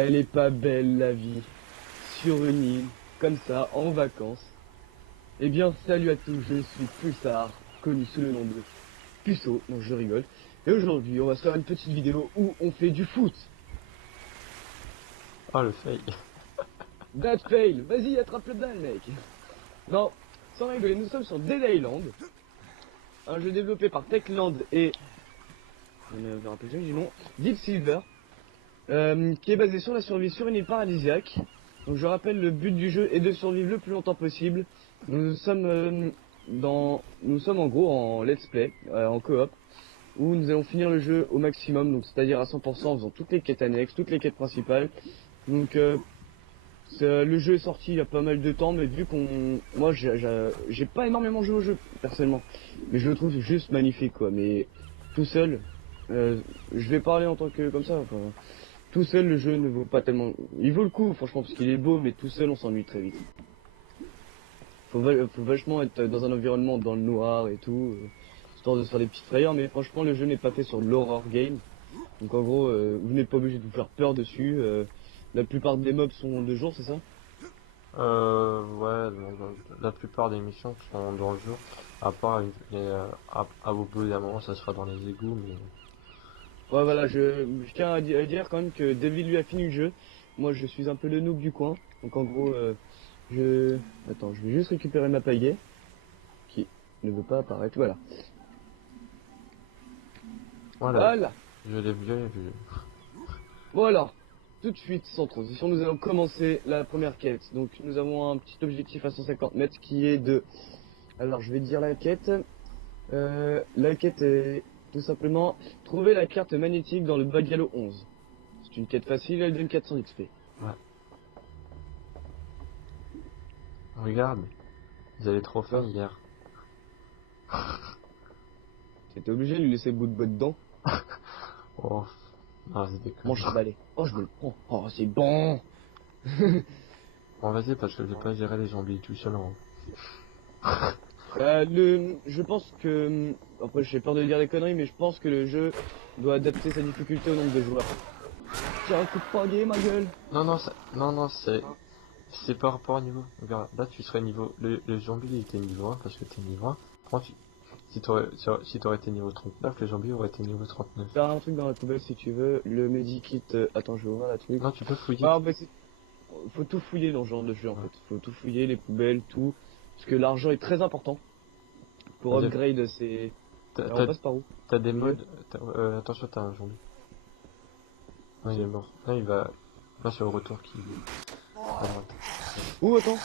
Elle est pas belle la vie, sur une île, comme ça, en vacances. Eh bien, salut à tous, je suis Pulsar, connu sous le nom de Puceau, non je rigole. Et aujourd'hui, on va se faire une petite vidéo où on fait du foot. Oh le fail. That fail, vas-y attrape le bal mec. Non, sans rigoler, nous sommes sur Dead Island, un jeu développé par Techland et... je me rappelle jamais du nom, Deep Silver. Qui est basé sur la survie sur une île paradisiaque. Donc je rappelle, le but du jeu est de survivre le plus longtemps possible. Nous sommes en gros en let's play, en coop, où nous allons finir le jeu au maximum, donc c'est-à-dire à 100% en faisant toutes les quêtes annexes, toutes les quêtes principales. Donc le jeu est sorti il y a pas mal de temps, mais vu moi j'ai pas énormément joué au jeu personnellement, mais je le trouve juste magnifique quoi. Mais tout seul, je vais parler en tant que comme ça. Enfin, tout seul, le jeu ne vaut pas tellement... Il vaut le coup, franchement, parce qu'il est beau, mais tout seul, on s'ennuie très vite. Faut vachement être dans un environnement dans le noir et tout, histoire de se faire des petites frayeurs, mais franchement, le jeu n'est pas fait sur de l'horror game. Donc en gros, vous n'êtes pas obligé de vous faire peur dessus. La plupart des mobs sont de jour, c'est ça? Ouais, la plupart des missions sont dans le jour. À part au bout d'un moment, ça sera dans les égouts, mais Ouais, voilà, je tiens à dire quand même que David lui a fini le jeu. Moi, je suis un peu le noob du coin. Donc en gros, je... Attends, je vais juste récupérer ma pagaie, qui ne veut pas apparaître, voilà. voilà, Voilà. je l'ai bien vu. Bon alors, tout de suite, sans transition, nous allons commencer la première quête. Donc nous avons un petit objectif à 150 mètres qui est de... Alors je vais te dire la quête. La quête est tout simplement trouver la carte magnétique dans le Bagalo 11. C'est une quête facile, elle donne 400 XP. Ouais. Regarde, ils avaient trop faim Quoi? hier. T'étais obligé de lui laisser le bout de bois dedans. Oh, non, c'est des Mange ce conneries. balai. Oh, je me le prends. Oh, c'est bon. Bon, vas-y, parce que je vais pas gérer les zombies tout seul. Je pense que... Après, j'ai peur de dire des conneries, mais je pense que le jeu doit adapter sa difficulté au nombre de joueurs. Tiens, un coup de pagaie, ma gueule. Non, non, c'est par rapport au niveau. Regarde, là, tu serais niveau. Le zombie il était niveau 1 parce que t'es niveau 1. Quand tu, si t'aurais été niveau 39, le zombie aurait été niveau 39. T'as un truc dans la poubelle si tu veux. Le medikit. Attends, je vais ouvrir la truc. Non, tu peux fouiller. Ah, bah, faut tout fouiller dans ce genre de jeu en Ouais. fait. Faut tout fouiller, les poubelles, tout. Parce que l'argent est très important pour C'est-à-dire, upgrade ses. t'as, Alors, on t'as, passe par où? t'as des Milieu? modes. Attention, t'as un zombie. Non, il est C'est- mort. Là, il va. Là, c'est au retour qui. À droite. Ouh, attends.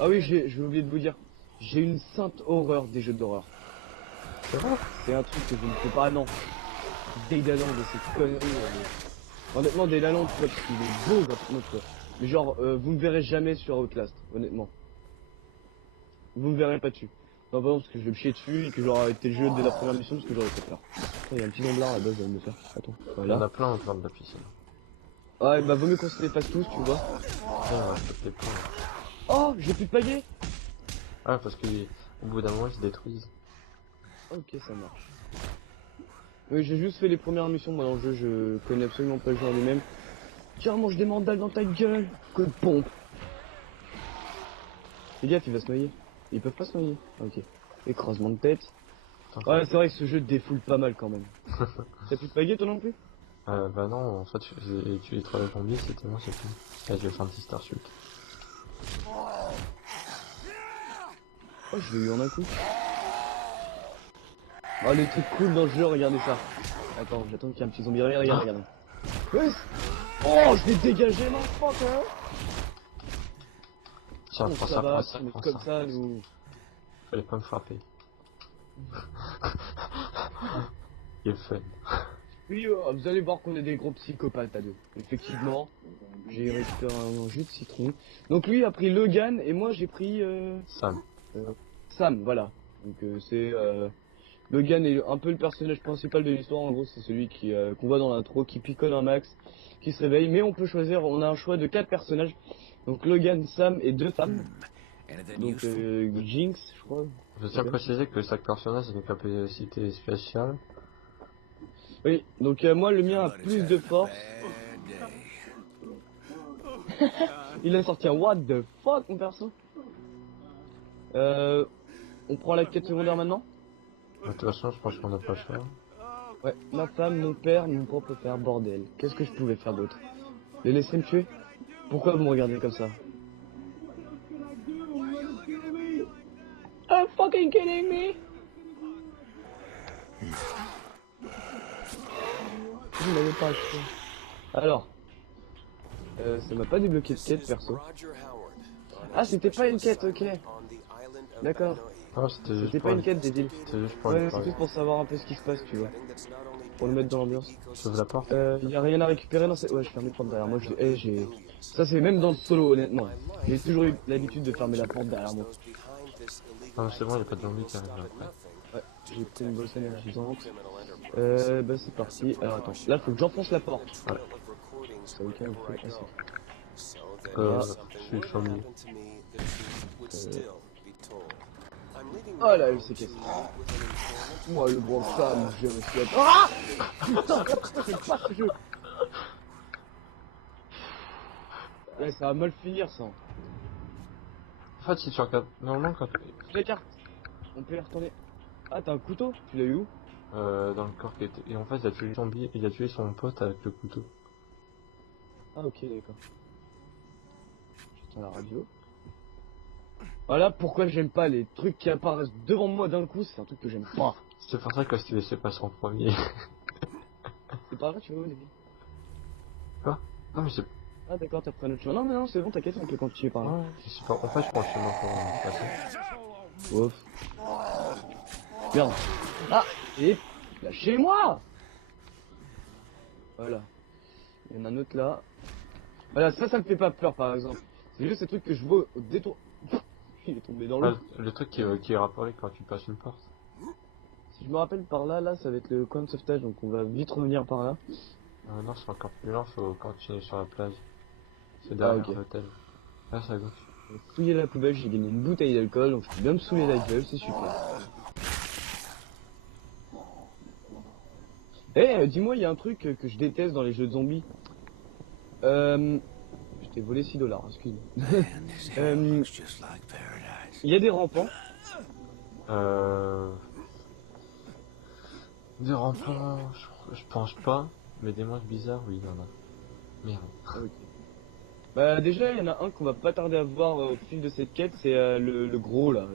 Ah oui, j'ai oublié de vous dire. J'ai une sainte horreur des jeux d'horreur. C'est vrai? C'est un truc que je ne peux pas. Ah non. Dead Island de ces conneries. Honnêtement, Dead Island, tu vois, parce qu'il est beau graphiquement, tu vois. Mais genre, vous me verrez jamais sur Outlast, honnêtement. Vous me verrez pas dessus. Non, pas parce que je vais me chier dessus et que j'aurais arrêté le jeu dès la première mission parce que j'aurais fait peur. Il y a un petit domblard là-bas, je vais me le faire. Attends, Il y en voilà. a plein au plan de la piscine. Ouais, bah vaut mieux qu'on se les fasse tous, tu vois. Ah, peut-être pas. Oh, j'ai plus de pagaie. Ah, parce que au bout d'un moment, ils se détruisent. Ok, ça marche. Oui, j'ai juste fait les premières missions, moi dans le jeu, je connais absolument pas le jeu en lui-même. Tiens, mange des mandales dans ta gueule. Que de pompe. Fais gaffe, il va se noyer. Ils peuvent pas se noyer. Ah, ok. Écrasement de tête. Attends, Ouais, c'est vrai que ce jeu défoule pas mal quand même. T'as plus de pagaie toi non plus? bah non, en fait, j'ai tué les trois zombies, c'était bon, c'est tout. Là, je vais faire un petit star shoot. Oh, je l'ai eu en un coup. Oh, le truc cool dans le jeu, regardez ça. Attends, j'attends qu'il y ait un petit zombie. Regarde, regarde, regarde. Ouais. Oh, je l'ai dégagé, mon fuck, hein. Tiens, On prends ça ça, va, prends ça, on est prends comme ça. ça, nous. Fallait pas me frapper. Il est fun. Oui, vous allez voir qu'on est des gros psychopathes à deux. Effectivement, j'ai récupéré un jus de citron. Donc lui a pris Logan et moi j'ai pris Sam. Sam, voilà. Donc Logan est un peu le personnage principal de l'histoire. En gros, c'est celui qui qu'on voit dans l'intro, qui picole un max, qui se réveille. Mais on peut choisir, on a un choix de 4 personnages. Donc Logan, Sam et 2 femmes. Donc Jinx, je crois. Je ça tiens à s'appelle. préciser que chaque personnage a une capacité spéciale. Oui. Donc moi, le mien a plus de force. Il a sorti un what the fuck mon perso. On prend la quête secondaire maintenant. De toute façon, je pense qu'on n'a pas le choix. Ouais, ma femme, mon père, mon propre père, bordel. Qu'est-ce que je pouvais faire d'autre? Les laisser me tuer? Pourquoi vous me regardez comme ça? I'm fucking kidding me? Vous n'avez pas acheté. Alors, ça m'a pas débloqué de quête perso. Ah, c'était pas une quête, ok. D'accord. Ah, c'était juste C'était pour pas une quête, débile. C'était juste pour Ouais, lui c'est parler. juste pour savoir un peu ce qui se passe, tu vois. Pour le mettre dans l'ambiance. Sauve la porte. Y a rien à récupérer dans cette... Ouais, je ferme les portes derrière moi. J'ai... Ça, c'est même dans le solo, honnêtement. J'ai toujours eu l'habitude de fermer la porte derrière moi. Non, mais c'est bon, il n'y a pas de zombie qui arrive après. Ouais, j'ai pris une grosse énergisante. Bah c'est parti. Alors attends, là faut que j'enfonce la porte. Ouais. Ça vous calme, faut passer. Je suis sur le lit. Oh là, il s'est cassé. Moi le bon femme, je me suis... Ah putain, pourquoi j'aime pas ce jeu? Ouais, ça va mal finir ça. En fait, si tu regardes, normalement, quand Je l'écarte. On peut y retourner. Ah, t'as un couteau? Tu l'as eu où? dans le corps qui était... Et en fait, il a tué le zombie, il a tué son pote avec le couteau. Ah ok, d'accord. J'entends la radio. Voilà pourquoi j'aime pas les trucs qui apparaissent devant moi d'un coup, c'est un truc que j'aime pas. C'est pour ça que je t'ai laissé passer en premier. C'est par là, tu vas où, les gars? Quoi? Non, mais c'est... Ah d'accord, t'as pris un autre chemin. Non mais non, c'est bon, t'inquiète, on peut continuer par là. Ouais, je sais pas. En fait, je prends le chemin pour passer. Ouf. Merde. Ah, et lâchez-moi. Voilà. Il y en a un autre là. Voilà, ça me fait pas peur par exemple. C'est juste ces trucs que je vois au détour. Il est tombé dans l'eau. Ouais, le truc qui est rappelé quand tu passes une porte. Si je me rappelle par là, ça va être le coin de sauvetage, donc on va vite revenir par là. Non, c'est encore plus lent, faut continuer sur la plage. C'est derrière ok. l'hôtel. Là, c'est à gauche. J'ai fouillé la poubelle, j'ai gagné une bouteille d'alcool, donc je peux bien me saouler la gueule, c'est super. Dis-moi, il y a un truc que je déteste dans les jeux de zombies. Je t'ai volé 6 dollars, excuse-moi. Il y a des rampants. Des rampants, je pense pas. Mais des monstres bizarres, oui, il y en a. Merde. Ah, ok. Bah déjà, il y en a un qu'on va pas tarder à voir au fil de cette quête, c'est le gros là.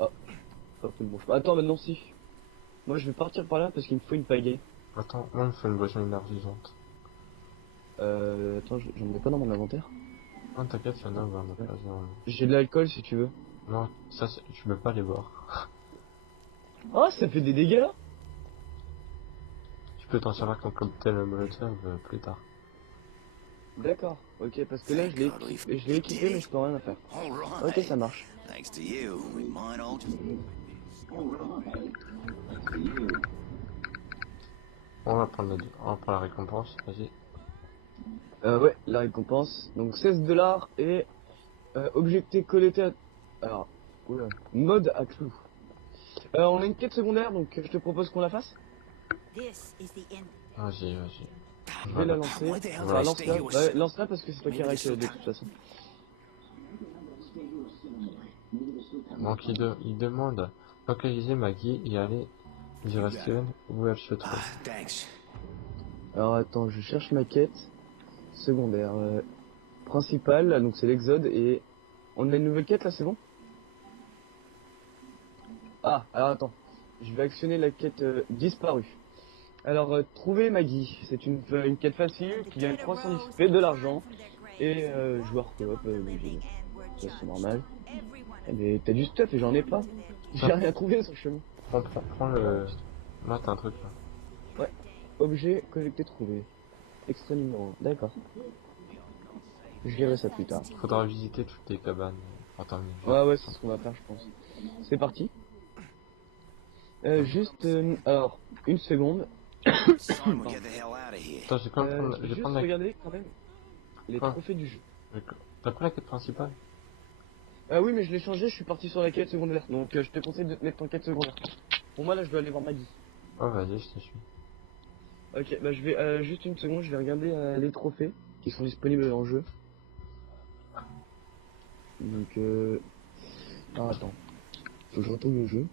Ah, hop, le bon chemin. Attends, maintenant si. Moi je vais partir par là parce qu'il me faut une pagaie. Attends, moi, il me faut une boisson énergisante. Attends, j'en ai pas dans mon inventaire. Non, t'inquiète, il y en a vers ma place. J'ai de l'alcool si tu veux. Non, ça, tu peux pas les boire. Ah, ça fait des dégâts là. Tu peux t'en servir comme cocktail molotov plus tard. D'accord, ok, parce que là je l'ai équipé mais je peux rien faire. Ok, ça marche. On va prendre la récompense, vas-y. Ouais, la récompense. Donc 16 dollars et objecté collecté à... Alors, oula, mode à clou. On a une quête secondaire, donc je te propose qu'on la fasse. Vas-y. Je vais la lancer. Enfin, lance-la. Ouais, lance-la parce que c'est toi qui arrête de toute façon. Donc il demande localiser Maggie et aller direction où elle se trouve. Alors attends, je cherche ma quête secondaire. Principale, donc c'est l'Exode et... On a une nouvelle quête là, c'est bon? Ah, alors attends. Je vais actionner la quête disparue. Alors, trouver Maggie, c'est une quête facile qui gagne 300 XP, de l'argent et joueur coop, ça c'est normal. Mais t'as du stuff et j'en ai pas. J'ai rien trouvé sur le chemin. Prends le... Là t'as un truc là. Ouais. Objet collecté trouvé. Extrait numéro 1. D'accord. Je dirai ça plus tard. Faudra visiter toutes les cabanes pour terminer. Ouais, c'est ce qu'on va faire, je pense. C'est parti. Juste, alors, une seconde. Attends, j'ai quand même Je vais juste regarder quand même les trophées du jeu. T'as pris la quête principale? Ah oui, mais je l'ai changé, je suis parti sur la quête secondaire. Donc je te conseille de te mettre en quête secondaire. Pour moi, là, je dois aller voir Maggie. Oh, vas-y, je te suis. Ok, bah je vais juste une seconde, je vais regarder les trophées qui sont disponibles en jeu. Donc ah, attends, faut que je retourne au jeu.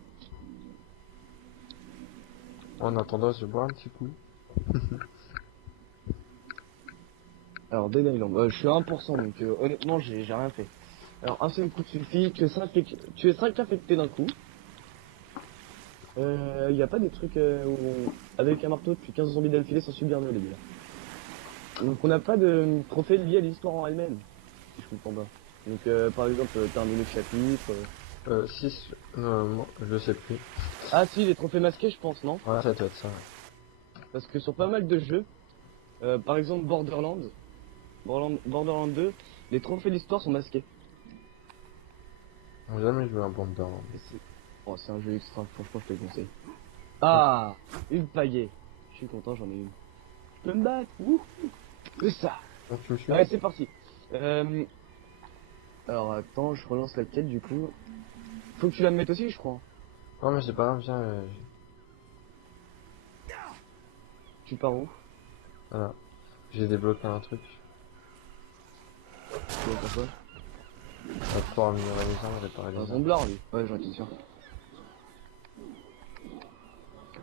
En attendant, je vais boire un petit coup. Alors Dead Island, je suis à 1% donc honnêtement j'ai rien fait. Alors un seul coup suffit, tu es 5 affectés d'un coup. Y a pas des trucs avec un marteau tu 15 zombies d'affilée sans subir de dégâts. Donc on n'a pas de trophée lié à l'histoire en elle-même, si je comprends pas. Donc par exemple terminer le chapitre. 6, non, je sais plus. Ah si, les trophées masqués je pense, non? Ouais, ça doit être ça. Parce que sur pas mal de jeux, par exemple Borderlands 2, les trophées d'histoire sont masqués. J'ai jamais joué un bon dedans. Et oh, c'est un jeu extra, franchement je te le conseille. Ah, une pagaie. Je suis content, j'en ai une. Je peux me battre, wouh. Que ça. Donc tu me suis? Ouais, c'est parti. Alors attends, je relance la quête du coup. Faut que tu la mettes aussi, je crois. Non, mais c'est pas grave, viens. Tu pars où? Voilà. J'ai débloqué un truc. Tu vas faire quoi? On va pouvoir améliorer les armes, réparer les Un armes. zomblard lui. Ouais, j'en étais sûr.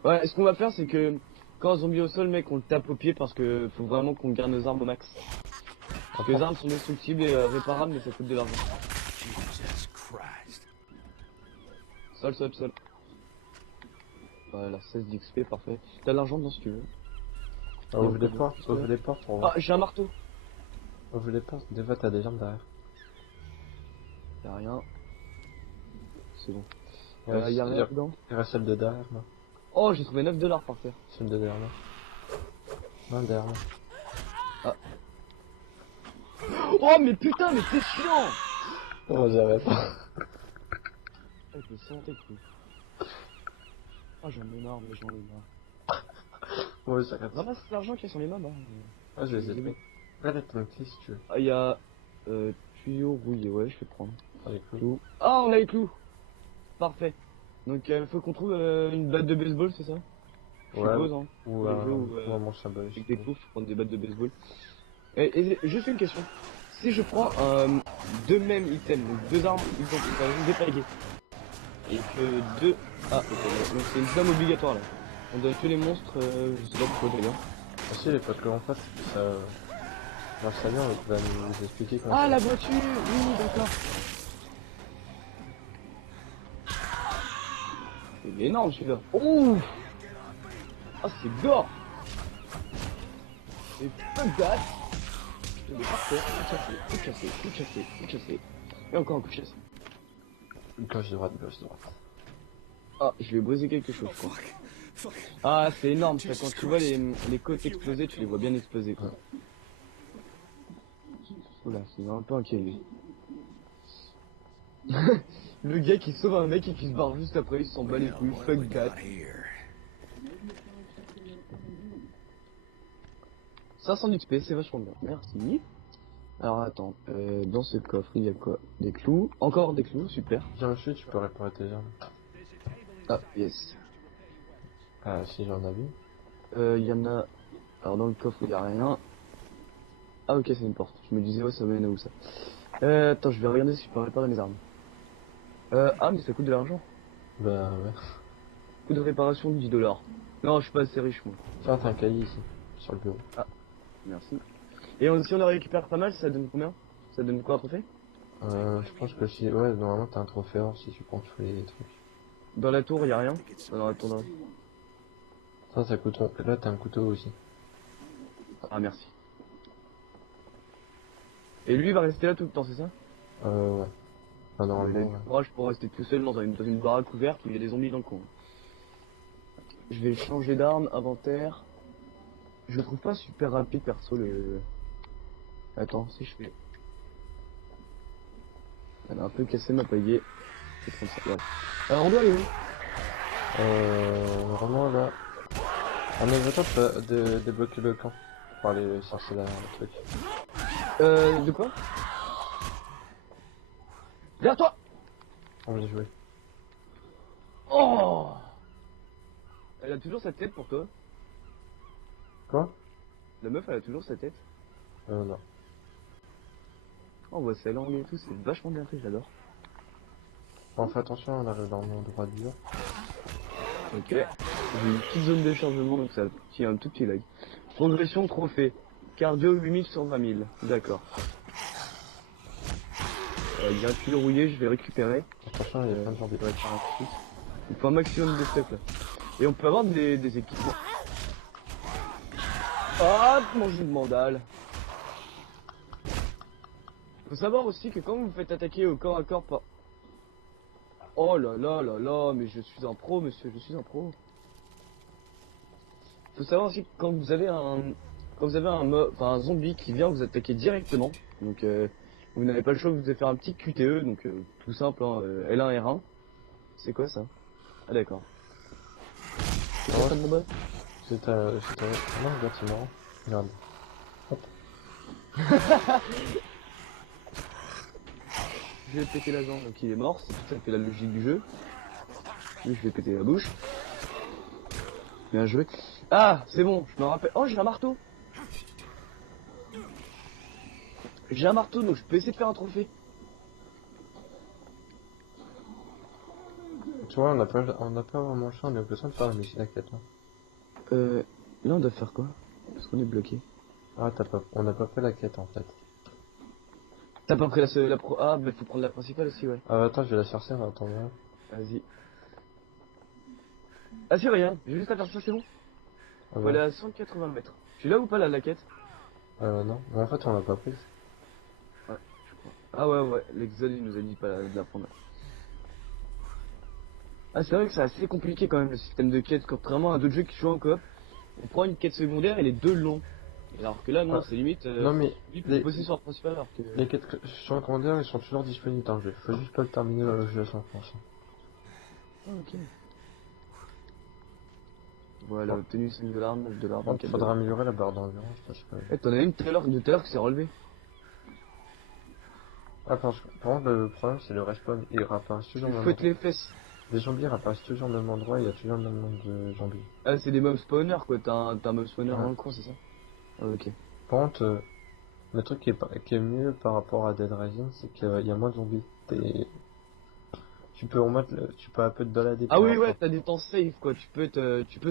Ouais, ce qu'on va faire, c'est que quand un zombie au sol, mec, on le tape au pied parce que faut vraiment qu'on garde nos armes au max. Parce que les armes sont destructibles et réparables, mais ça coûte de l'argent. Sol. Voilà, 16 d'XP, parfait. T'as de l'argent dans ce que tu veux. Ouvre les portes, ouvre les portes pour voir. Ah, j'ai un marteau. Ouvre les portes, des fois t'as des jambes derrière. Y'a rien. C'est bon. Ouais, Y'a rien dedans. Il reste celle de derrière, là. Oh, j'ai trouvé 9 $ par terre. Celle de derrière, là. Non, derrière, là. Ah. Oh, mais putain, mais c'est chiant! Oh, j'arrête. Avec le santé, quoi. Oh, j'en ai marre, mais j'en ai marre. Ouais, j'arrête. Ramasse l'argent qui est sur les mains, hein. Ah, je vais essayer. Regarde ton clé si tu veux. Ah, y'a tuyau rouillé, ouais, je vais prendre. Avec Clou. Ah, on a les clous! Parfait. Donc, faut qu'on trouve une batte de baseball, c'est ça? Je Ouais, suppose, hein. ou Les jeux où, un manche à balai. avec des clous, faut prendre des battes de baseball. Et juste une question. Si je prends deux mêmes items, donc deux armes identiques, par exemple des paillettes, et que deux... Ah, ok, donc c'est une flamme obligatoire là. On doit tuer les monstres, je sais pas pourquoi d'ailleurs. Aussi, les potes que l'on fasse, ça... Genre, ça vient, il va nous expliquer comment Ah, ça la voiture! Oui, d'accord. Il est énorme celui-là. Ouh! Ah, c'est gore! Et fuck that! Il est par terre, tout cassé. Et encore un coup de chasse. Gauche, droite, gauche, droite. Ah, je vais briser quelque chose, je crois. Ah, c'est énorme, ça, quand tu vois les côtes exploser, tu les vois bien exploser, quoi. Oula, c'est un peu inquiet, lui. Le gars qui sauve un mec et qui se barre juste après, il s'en bat les couilles, fuck that. 500 d'XP, c'est vachement bien, merci. Alors attends, dans ce coffre, il y a quoi? Des clous, encore des clous, super. Viens me suivre, tu peux réparer tes armes. Ah, yes. Ah, si j'en ai vu. Il y en a... Alors dans le coffre, il y a rien. Ah ok, c'est une porte. Je me disais, ouais, ça mène à où ça? Attends, je vais regarder si je peux réparer mes armes. Ah, mais ça coûte de l'argent. Bah ouais. Coût de réparation de 10 $. Non, je suis pas assez riche, moi. Tiens, t'as un cahier ici, sur le bureau. Ah, merci. Et si on en récupère pas mal, ça donne combien? Ça donne quoi un trophée? Je pense que si... Ouais, normalement t'as un trophée or si tu prends tous les trucs. Dans la tour, y a rien? Dans la tour d'un... Ça coûte... Là t'as un couteau aussi. Ah, merci. Et lui, il va rester là tout le temps, c'est ça? Ouais. Enfin, Il a normalement, du ouais. courage pour rester tout seul dans une baraque ouverte où il y a des zombies dans le coin. Je vais changer d'arme, inventaire. Je le trouve pas super rapide perso le... Attends, si je fais... Elle a un peu cassé ma pagaie. C'est comme ça, ouais. Alors on doit aller où? Normalement là... En évoquant, tu vas débloquer le camp. Pour aller chercher le truc. De quoi? Vers toi! On va les jouer. Oh! Elle a toujours sa tête pour toi. Quoi? La meuf, elle a toujours sa tête. Non. Oh, on voit sa langue et tout, c'est vachement bien fait, j'adore. On fait attention, on arrive dans l'endroit dur. Ok. J'ai une petite zone de chargement, donc ça tient un tout petit lag. Progression trophée. Cardio 8000 sur 20 000. D'accord. Il y a un tuyau rouillé, je vais récupérer. Attention, il y a plein de zombies. Ouais, faire un truc. Il faut un maximum de steps là. Et on peut avoir des équipements. Ah, mon jeu de mandale. Faut savoir aussi que quand vous vous faites attaquer au corps à corps par... Oh là là là là, mais je suis un pro, monsieur, je suis un pro. Faut savoir aussi que quand vous avez un zombie qui vient vous attaquer directement, donc vous n'avez pas le choix, vous devez faire un petit QTE, donc tout simple, hein, L1 R1. C'est quoi ça? Ah d'accord. C'est quoi ça mon bot? C'est un... Non, bâtiment. Regarde. Hop. Je vais péter la jambe, donc il est mort, c'est tout à fait la logique du jeu. Lui je vais péter la bouche. Bien joué. Ah, c'est bon, je me rappelle. Oh, j'ai un marteau. J'ai un marteau, donc je peux essayer de faire un trophée. Tu vois, on n'a pas vraiment le choix, on a besoin de faire la mission à quête là. Là on doit faire quoi? Parce qu'on est bloqué. Ah, on n'a pas fait la quête en fait. T'as pas pris la pro... Ah, bah faut prendre la principale aussi, ouais. Ah, attends, je vais la chercher, attends. Là. Vas-y. Ah si, regarde, j'ai juste à faire ça, c'est bon. Ah, Faut aller à 180 mètres. Je suis là ou pas là, la quête? Non, mais en fait, on l'a pas prise. Ouais, je crois. Ah ouais, l'Exode il nous a dit pas de la prendre. Ah, c'est vrai que c'est assez compliqué quand même le système de quête, contrairement à d'autres jeux qui jouent en coop. On prend une quête secondaire et les deux longs. Alors que là, non, c'est limite. Non, mais lui peut bosser sur la principale alors que. les quêtes sur le commandeur, ils sont toujours disponibles dans le jeu. Faut juste pas le terminer dans le jeu à 100%. Ah, ok. Voilà, obtenu 5 $, 9 $, Donc, 24 il faudra $. améliorer la barre d'endurance parce que. Eh, t'en as une tout à l'heure qui s'est relevée. Ah, parce que, par contre, le problème, c'est le respawn. Il réapparaît toujours au Tu même fouettes endroit. les fesses. Les zombies réapparaissent toujours au même endroit, il y a toujours le même nombre de zombies. Ah, c'est des mobs spawners quoi, t'as un mob spawner Ouais. dans le coin, c'est ça? Ah, ok. Par contre, le truc qui est mieux par rapport à Dead Rising, c'est qu'il y a moins de zombies. Tu peux tu peux un peu te balader. Ah par oui, rapport- ouais, t'as des temps safe quoi, tu peux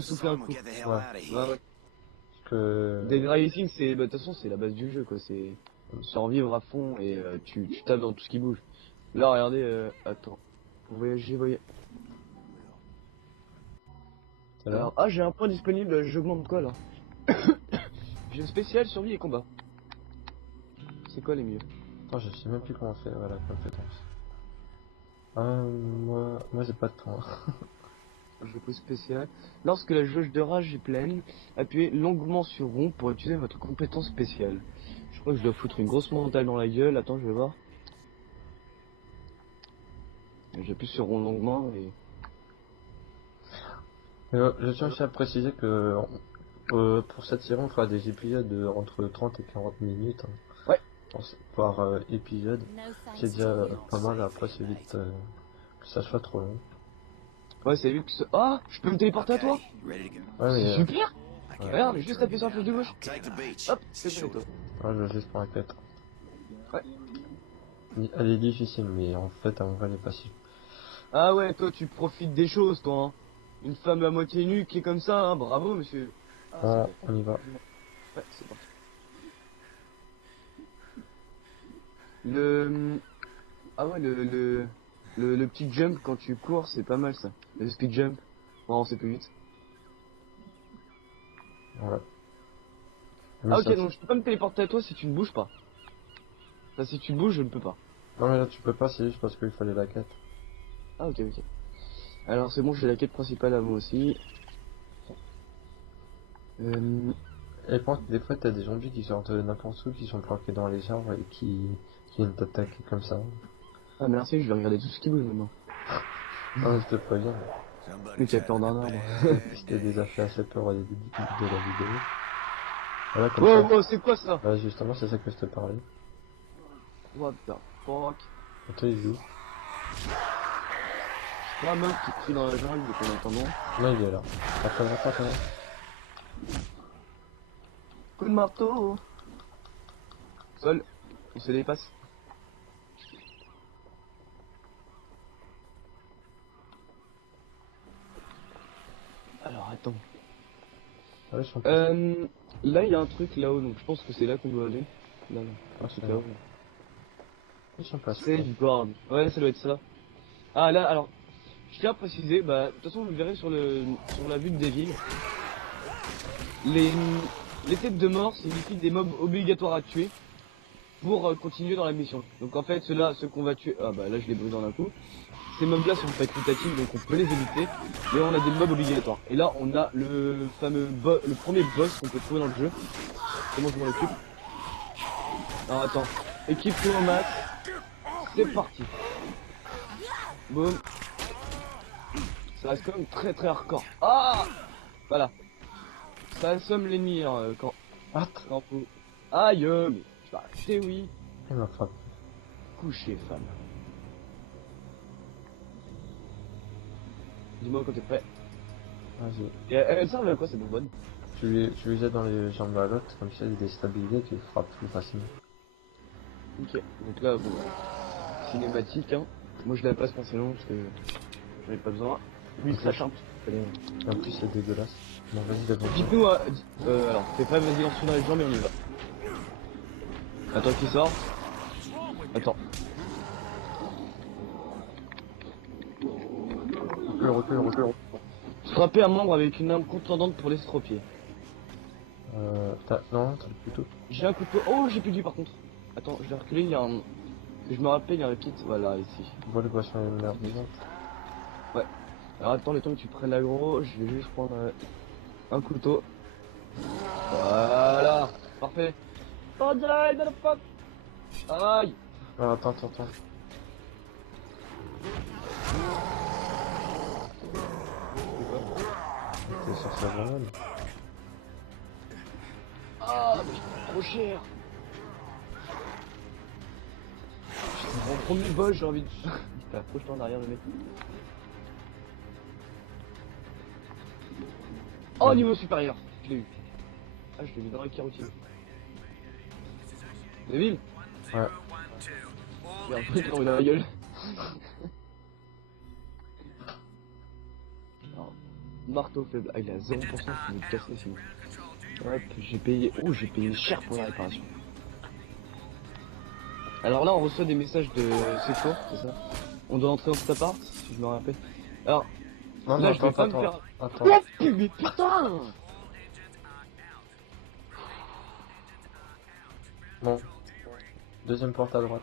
souffler un Someone coup. get the hell Ouais. out of here. Ouais, ouais. Parce que. Dead Rising, c'est, bah, de toute façon, c'est la base du jeu quoi, c'est survivre à fond et tu tapes dans tout ce qui bouge. Là, regardez, attends. Pour voyager. Tout à l'heure. Alors, ah, j'ai un point disponible, j'augmente quoi là? J'ai spécial survie et combat. C'est quoi les mieux? Attends, je sais même plus comment faire la compétence. Moi j'ai pas de temps. Je pose spécial. Lorsque la jauge de rage est pleine, appuyez longuement sur rond pour utiliser votre compétence spéciale. Je crois que je dois foutre une grosse mentale dans la gueule. Attends, je vais voir. J'appuie sur rond longuement et... Je tiens aussi à préciser que pour cette série on fera des épisodes entre 30 et 40 minutes. Hein. Ouais. Par épisode. C'est déjà pas mal, après c'est vite que ça soit trop long. Ouais, c'est vu que ce... Ah, je peux me téléporter à toi? Okay, ready to go. Ouais, C'est mais super. I can't Regarde, wait juste for appuyer sur la flèche de gauche. Take the beach. Hop, It's c'est bon short. toi. ouais, je vais juste pour la quête. Ouais. Elle est difficile, mais en fait en vrai elle est facile. Ah ouais, toi tu profites des choses, toi. Hein. Une femme à moitié nue qui est comme ça, hein. Bravo, monsieur. Ah, On y va. ouais, c'est parti. Le... Ah ouais, le petit jump quand tu cours, c'est pas mal ça. Le speed jump, pour avancer plus vite. Ouais. Ah ok, donc je peux pas me téléporter à toi si tu ne bouges pas. Enfin, si tu bouges, je ne peux pas. Non mais là tu peux pas, c'est juste parce qu'il fallait la quête. Ah ok, ok. Alors c'est bon, j'ai la quête principale à moi aussi. Et par contre, des fois t'as des zombies qui sortent de n'importe où, qui sont planqués dans les arbres et qui viennent t'attaquer comme ça. Ah merci, je vais regarder tout ce qui bouge maintenant. Ah, je te préviens. Mais tu as peur d'un arbre. Je t'ai déjà fait assez peur au début de la vidéo. Voilà, comme Wow, ça. wow, c'est quoi ça? Ouais, justement, c'est ça que je te parlais. What the fuck? Et toi, il joue. La meuf qui crie dans la jungle depuis en attendant. Là, il est là. Attends. Coup de marteau. Sol. On se dépasse. Alors attends. Ah ouais, je suis en place. Là il y a un truc là-haut, donc je pense que c'est là qu'on doit aller. Là, non. Ah, Un truc ça là-haut. va. Je suis en place. Safeguard. Ouais, ça doit être ça. Ah là, alors, je tiens à préciser, bah, de toute façon, vous le verrez sur la vue de Devil. Les, les têtes de mort signifient des mobs obligatoires à tuer pour continuer dans la mission. Donc en fait, ceux qu'on va tuer, ah bah là je les brûle dans un coup. Ces mobs là sont facultatifs, donc on peut les éviter, mais on a des mobs obligatoires. Et là, on a le fameux le premier boss qu'on peut trouver dans le jeu. Comment je m'en occupe? Alors attends, équipe-toi au max, c'est parti. Boum. Ça reste quand même très très hardcore. Ah, voilà. Ça assomme l'ennemi quand vous... Aïe, mais tu vas arrêter, oui. Il m'a frappé. Coucher, femme. Dis-moi quand t'es prêt. Vas-y. Et elle servent à quoi cette bonbonne? Tu les jettes dans les jambes à l'autre, comme ça il est déstabilisé, tu le frappes plus facilement. Ok, donc là, bon, cinématique, hein. Moi je la passe personnellement parce que j'en ai pas besoin. Lui, il se lâche un petit peu. Et en plus c'est dégueulasse. Bon vas-y d'abord. Dites-nous, alors, t'es prêt, vas-y, lance-toi dans les jambes et on y va. Attends qu'il sort. Attends. Recule. Frapper un membre avec une arme contendante pour l'estropier. Non, t'as le couteau. J'ai un couteau. Oh, j'ai plus de vie par contre. Attends, je vais reculer, il y a un... Que je me rappelle, il y a un kit. Voilà, ici. Vois le boisson de merde vivante. Ouais. Alors attends, le temps que tu prennes l'aggro, je vais juste prendre un couteau. Voilà. Parfait. Oh, die, motherfucker. Aïe. Ah, attends. T'es sorti la grenade. Ah, mais c'est trop cher. C'est mon premier boss, j'ai envie de... Il t'a projeté en arrière, le mec. Oh, niveau supérieur. Je l'ai eu. Ah, je l'ai mis dans la carotine. Deville. Ouais. Il y a un truc dans la gueule. Alors, marteau faible. Ah, il est à 0%, je vais me casser sinon. Ouais, j'ai payé. Oh, j'ai payé cher pour la réparation. Alors là, on reçoit des messages de secours, c'est ça? On doit entrer dans cet appart, si je me rappelle. Alors, Non, là, non, je vais pas me attends. faire. Attends. Oh, mais putain! Bon. Deuxième porte à droite.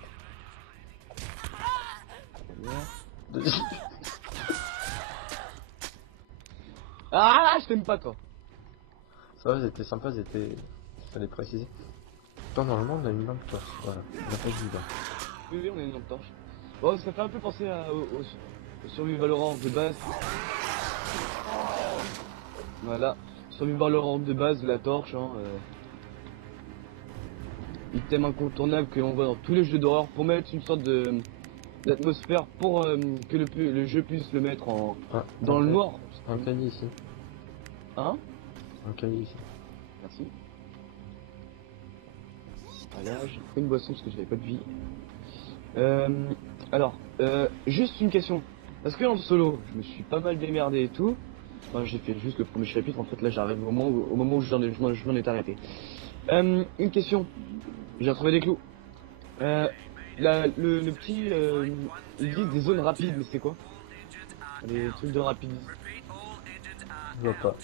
Deuxième... Ah, je t'aime pas, toi. Ça va, c'était sympa, fallait préciser. Attends, normalement on a une lampe torche, voilà. On a pas vu là. Oui, on a une lampe torche. Bon, ça fait un peu penser au Survival Horror de base. Voilà. Survival Horror de base, la torche, hein. Item incontournable que l'on voit dans tous les jeux d'horreur pour mettre une sorte d'atmosphère pour que le jeu puisse le mettre dans le noir. Un cahier ici. Hein? Un cahier ici. Merci. Voilà, j'ai pris une boisson parce que j'avais pas de vie. Alors, juste une question. Parce que en solo, je me suis pas mal démerdé et tout. Enfin, j'ai fait juste le premier chapitre. En fait, là, j'arrive au moment où je m'en étais arrêté. Une question. J'ai retrouvé des clous. Le petit... ils disent des zones rapides, mais c'est quoi? Des trucs de rapide. Je vois pas.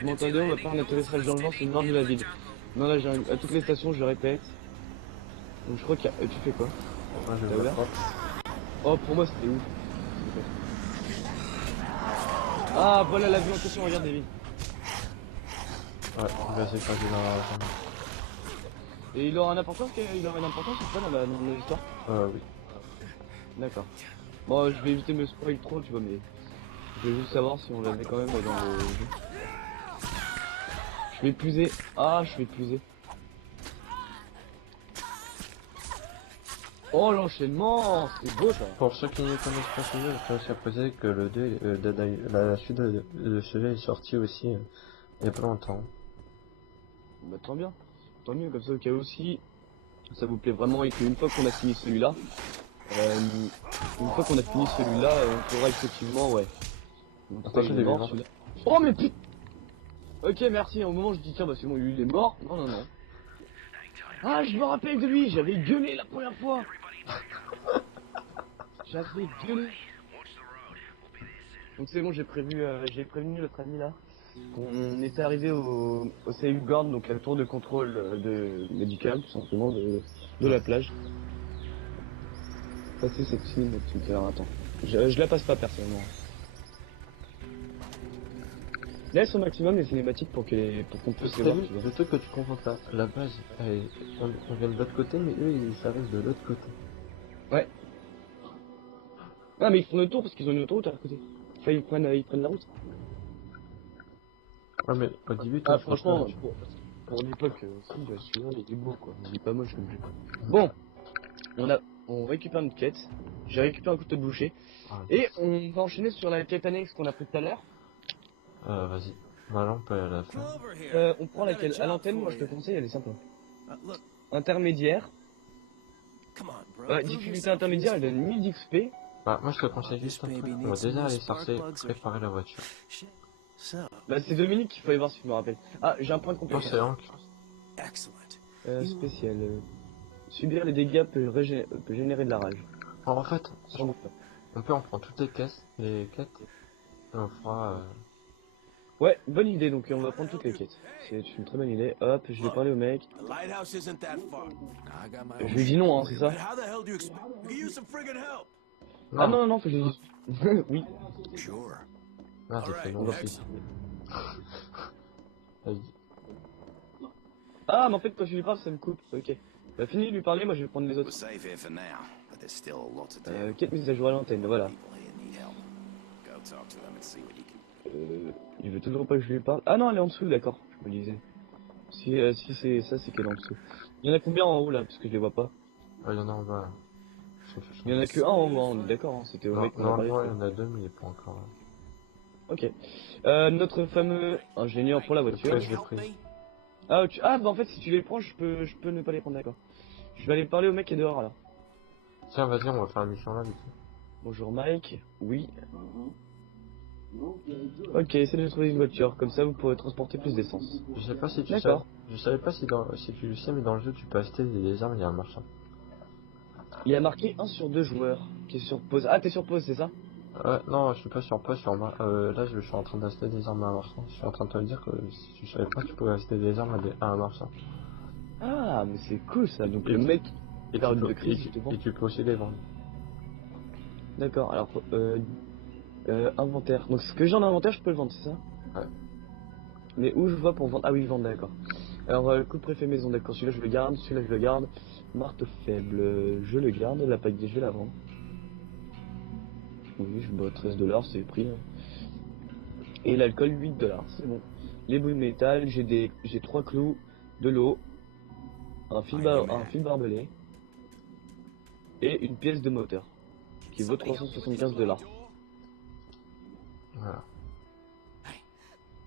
Vous m'entendez, on va faire un atterrissage d'urgence au nord de la ville. Non, là, à toutes les stations, je répète. Donc je crois qu'il y a... Tu fais quoi? Moi je T'as vois ouvert? pas. Oh, pour moi, c'était ouf. Ah, voilà l'avion en question, regarde, David. Ouais, je vais essayer de passer dans la chambre. Et il aura une importance, ou pas dans l'histoire? Oui. D'accord. Bon, je vais éviter de me spoil trop, tu vois, mais... Je veux juste savoir si on l'avait quand même dans le jeu. Je vais épuiser. Ah, je vais épuiser. Oh, l'enchaînement, c'est beau ça. Pour ceux qui ne connaissent pas ce jeu, je peux aussi préciser que le 2, la suite de ce jeu est sorti aussi Il y a pas longtemps. Bah tant bien. Tant mieux, comme ça au cas où si ça vous plaît vraiment et qu'une fois qu'on a fini celui-là, une fois qu'on a fini celui-là, on pourra effectivement, ouais. Donc ça, Attention, il est des mort vivants. celui-là. Oh mais putain. Ok, merci. Au moment où je dis tiens, bah c'est bon, lui il est mort. Non, non, non. Ah, je me rappelle de lui. J'avais gueulé la première fois. J'avais gueulé. Donc c'est bon, j'ai prévenu notre ami là. On était arrivé au Safeguard, donc la tour de contrôle de médical, tout simplement, de la plage. Passer cette cinématique. Alors attends, je la passe pas personnellement. Laisse au maximum les cinématiques pour qu'on puisse les T'as voir, vu tu vois. le truc que tu comprends pas? La base, on vient de l'autre côté, mais eux, ils arrivent de l'autre côté. Ouais. Ah mais ils font le tour parce qu'ils ont une autoroute à côté. Enfin ils prennent la route. Ouais, mais au début, toi, Ah tu vois pas. franchement, pour l'époque, si, celui-là il est beau quoi. Il est pas moche comme jeu. Bon, on récupère notre quête. J'ai récupéré un couteau de boucher. Ah, Et on va enchaîner sur la quête annexe qu'on a pris tout à l'heure. vas-y. Voilà, on peut aller à la fin. On prend laquelle? À l'antenne, moi je te conseille, elle est sympa. Look, Intermédiaire. come on, bro. Prove Difficulté yourself. intermédiaire, elle donne 1000 d'XP. Bah, moi, je te conseille This juste un truc. baby On va needs some déjà new aller spark chercher, plugs or préparer la voiture. shit. So, Bah c'est Dominique qu'il faut y voir si je me rappelle. Ah, j'ai un point de Non, compétence. c'est Hank. excellent. Spécial. Subir les dégâts peut générer de la rage. Alors, en fait, Sans doute pas. on peut en prendre toutes les caisses, les quêtes, et on fera. Ouais, bonne idée, donc on va prendre toutes les quêtes. C'est une très bonne idée. Hop, je vais parler au mec. The lighthouse isn't that far. I got my Je own lui dis shit non, hein, for c'est you, ça? but how the hell do you expect? You can use some friggin' help. Ah Non, non, non, non, faut que je lui dise. Oui, Sure. merde, j'ai fait on non. va faire. Vas-y. Ah, mais en fait, quand je lui parle, ça me coupe. Ok. Bah, fini de lui parler, moi je vais prendre les We're autres. safe here for now, but there's still a lot to do. Quête mise à jour à l'antenne, voilà. People here need help. Go talk to them and see what you can. Il veut toujours pas que je lui parle. Ah non, elle est en dessous, d'accord, je me disais. Si c'est ça, c'est qu'elle est en dessous. Il y en a combien en haut là? Parce que je les vois pas. Il y en a en bas. Ils sont tous Il y en a que un en haut, hein, on est d'accord, hein, c'était au Non, mec qu'on a non, parlé. non, il y en a deux, mais il est pas encore là. Ok. Notre fameux ingénieur pour la voiture. Après, je l'ai pris. Ah, bah en fait, si tu les prends, je peux ne pas les prendre, d'accord. Je vais aller parler au mec qui est dehors alors. Tiens, vas-y, on va faire la mission là, vite fait. Bonjour Mike, oui. Ok, essayez de trouver une voiture, comme ça vous pourrez transporter plus d'essence. Je sais pas si tu sais. D'accord. Je savais pas si tu le sais, mais dans le jeu, tu peux acheter des armes, il y a un marchand. Il a marqué 1 sur 2 joueurs qui est sur pause. Ah, t'es sur pause, c'est ça? Non, je suis pas sur pause, là, je suis en train d'acheter des armes à un marchand. Je suis en train de te dire que si tu savais pas, tu pouvais acheter des armes à un marchand. Ah, mais c'est cool ça. Donc Et le tu- mec, Et période tu peux, de crise, justement. et tu peux aussi les vendre. D'accord, alors, inventaire. Donc ce que j'ai en inventaire, je peux le vendre, c'est ça? Ouais. Mais où je vois pour vendre? Ah oui, vendre, d'accord. Alors, coup de préfet maison, d'accord. Celui-là, je le garde. Celui-là, je le garde. Marteau faible, je le garde. La paille, je vais la vendre. Oui, je bois 13 $, c'est le prix. Hein. Et l'alcool, 8 $, c'est bon. Les boules de métal, j'ai 3 clous, de l'eau, un fil barbelé et une pièce de moteur qui vaut 375 $. Voilà.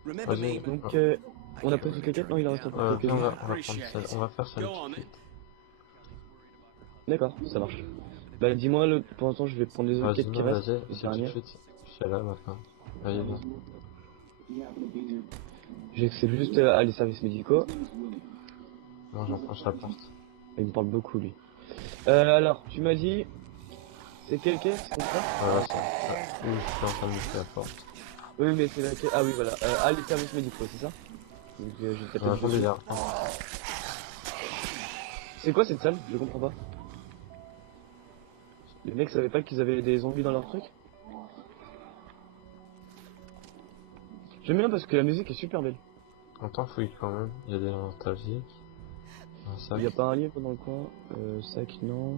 Remember Vas-y. me? Donc, on a pris toutes les quêtes? Non, il en reste encore Viens, quelques-unes. on va prendre celle, on va faire celle tout de suite. D'accord, ça marche. Bah, dis-moi, pour l'instant, je vais prendre les autres Vas-y, quêtes qui non, restent. vas-y, Les c'est tout de dernières. suite. C'est là maintenant. Allez, viens. J'accède juste à les services médicaux. Moi, j'approche la porte. Il me parle beaucoup, lui. Alors, tu m'as dit... C'est quelle caisse, c'est ça? Voilà, c'est ça. Oui, je suis en train de bouger la porte. Oui, mais c'est laquelle? Ah oui, voilà. Les services médicaux, c'est ça? Donc, j'ai tapé On a dessus. entendu là. C'est quoi cette salle? Je comprends pas. Les mecs savaient pas qu'ils avaient des zombies dans leur truc? J'aime bien parce que la musique est super belle. Attends, fouille quand même. Il y a des nostalgiques. Un sac. Il y a pas un livre dans le coin? Sac, non.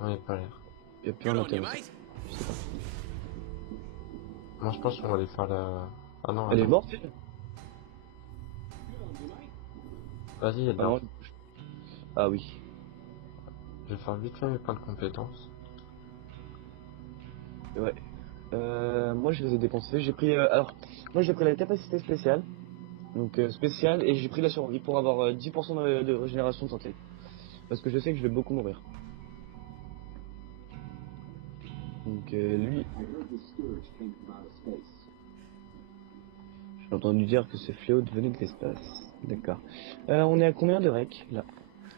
Non, il n'y a pas l'air. Il y a plus un intéressant. Je sais pas. Moi, je pense qu'on va aller faire la. Ah non, Elle est attends. morte, elle? Vas-y, il y a de Ah, l'or. non. Ah oui. Je vais faire vite fait mes points de compétences. Ouais. Moi je les ai dépensés. J'ai pris. Alors, moi j'ai pris la capacité spéciale. Donc spécial, et j'ai pris la survie pour avoir 10% de régénération de santé. Parce que je sais que je vais beaucoup mourir. Donc lui, j'ai entendu dire que ce fléau venait de l'espace. D'accord. On est à combien de rec là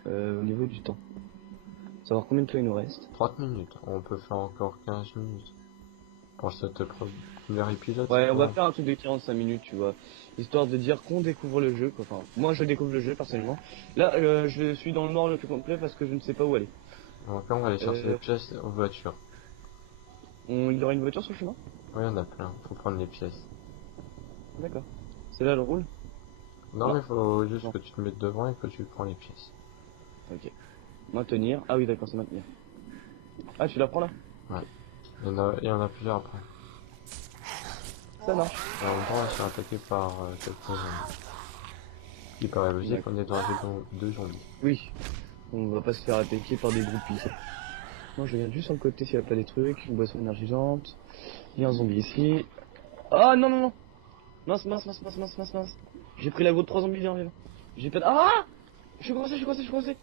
au niveau du temps? Savoir combien de temps il nous reste. 30 minutes. On peut faire encore 15 minutes. Pour cette premier épisode, Ouais, c'est on va pas faire un truc de 45 minutes, tu vois. Histoire de dire qu'on découvre le jeu, quoi. Enfin, moi je découvre le jeu personnellement. Là, je suis dans le noir le plus complet parce que je ne sais pas où aller. mal. Donc là, on va aller chercher les Euh, pièces aux voitures. il y aura une voiture sur le chemin? Oui, on a plein. Faut prendre les pièces. D'accord. C'est là le roule? Non, Non. mais faut juste Non. que tu te mettes devant et que tu prends les pièces. Ok. Maintenir. Ah oui, d'accord, c'est maintenir. Ah, tu la prends là? Ouais. Ok. Il y en a plusieurs après. Ça marche. Et en même temps, on va se faire attaquer par quelques zombies. Il paraît logique qu'on est dans un jeu de zombies. Oui. On va pas se faire attaquer par des groupies. Moi, je regarde juste sur le côté s'il y a pas des trucs. Une boisson énergisante. Il y a un zombie ici. Ah non, non, non. Mince, mince, mince, mince, mince, mince, mince. J'ai pris la go de 3 zombies, viens, viens. J'ai pas de... Ah! Je suis coincé, je suis coincé, je suis coincé.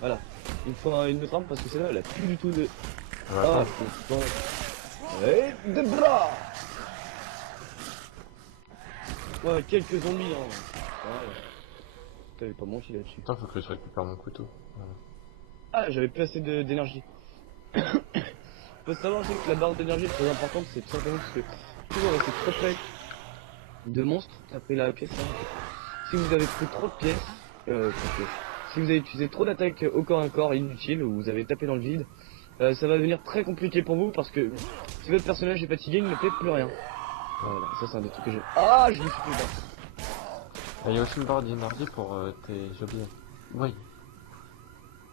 Voilà. Il me faut une autre arme parce que celle-là, elle a plus du tout de... Voilà. Ah, putain. Et de bras. Ouais, quelques zombies, hein. Ouais. T'avais pas menti là-dessus. Attends, faut que je récupère mon couteau. Voilà. Ah, j'avais plus assez d'énergie. Faut savoir aussi que la barre d'énergie est très importante, c'est tout simplement parce que toujours rester trop près de monstres, t'as pris la pièce là. Si vous avez pris trop de pièces, si vous avez utilisé trop d'attaques au corps à corps inutiles, ou vous avez tapé dans le vide, ça va devenir très compliqué pour vous parce que si votre personnage est fatigué, il ne fait plus rien. Voilà, ça c'est un des trucs que j'ai. Ah, je me suis fait battre. Et il y a aussi une barre d'énergie pour tes objets. Oui.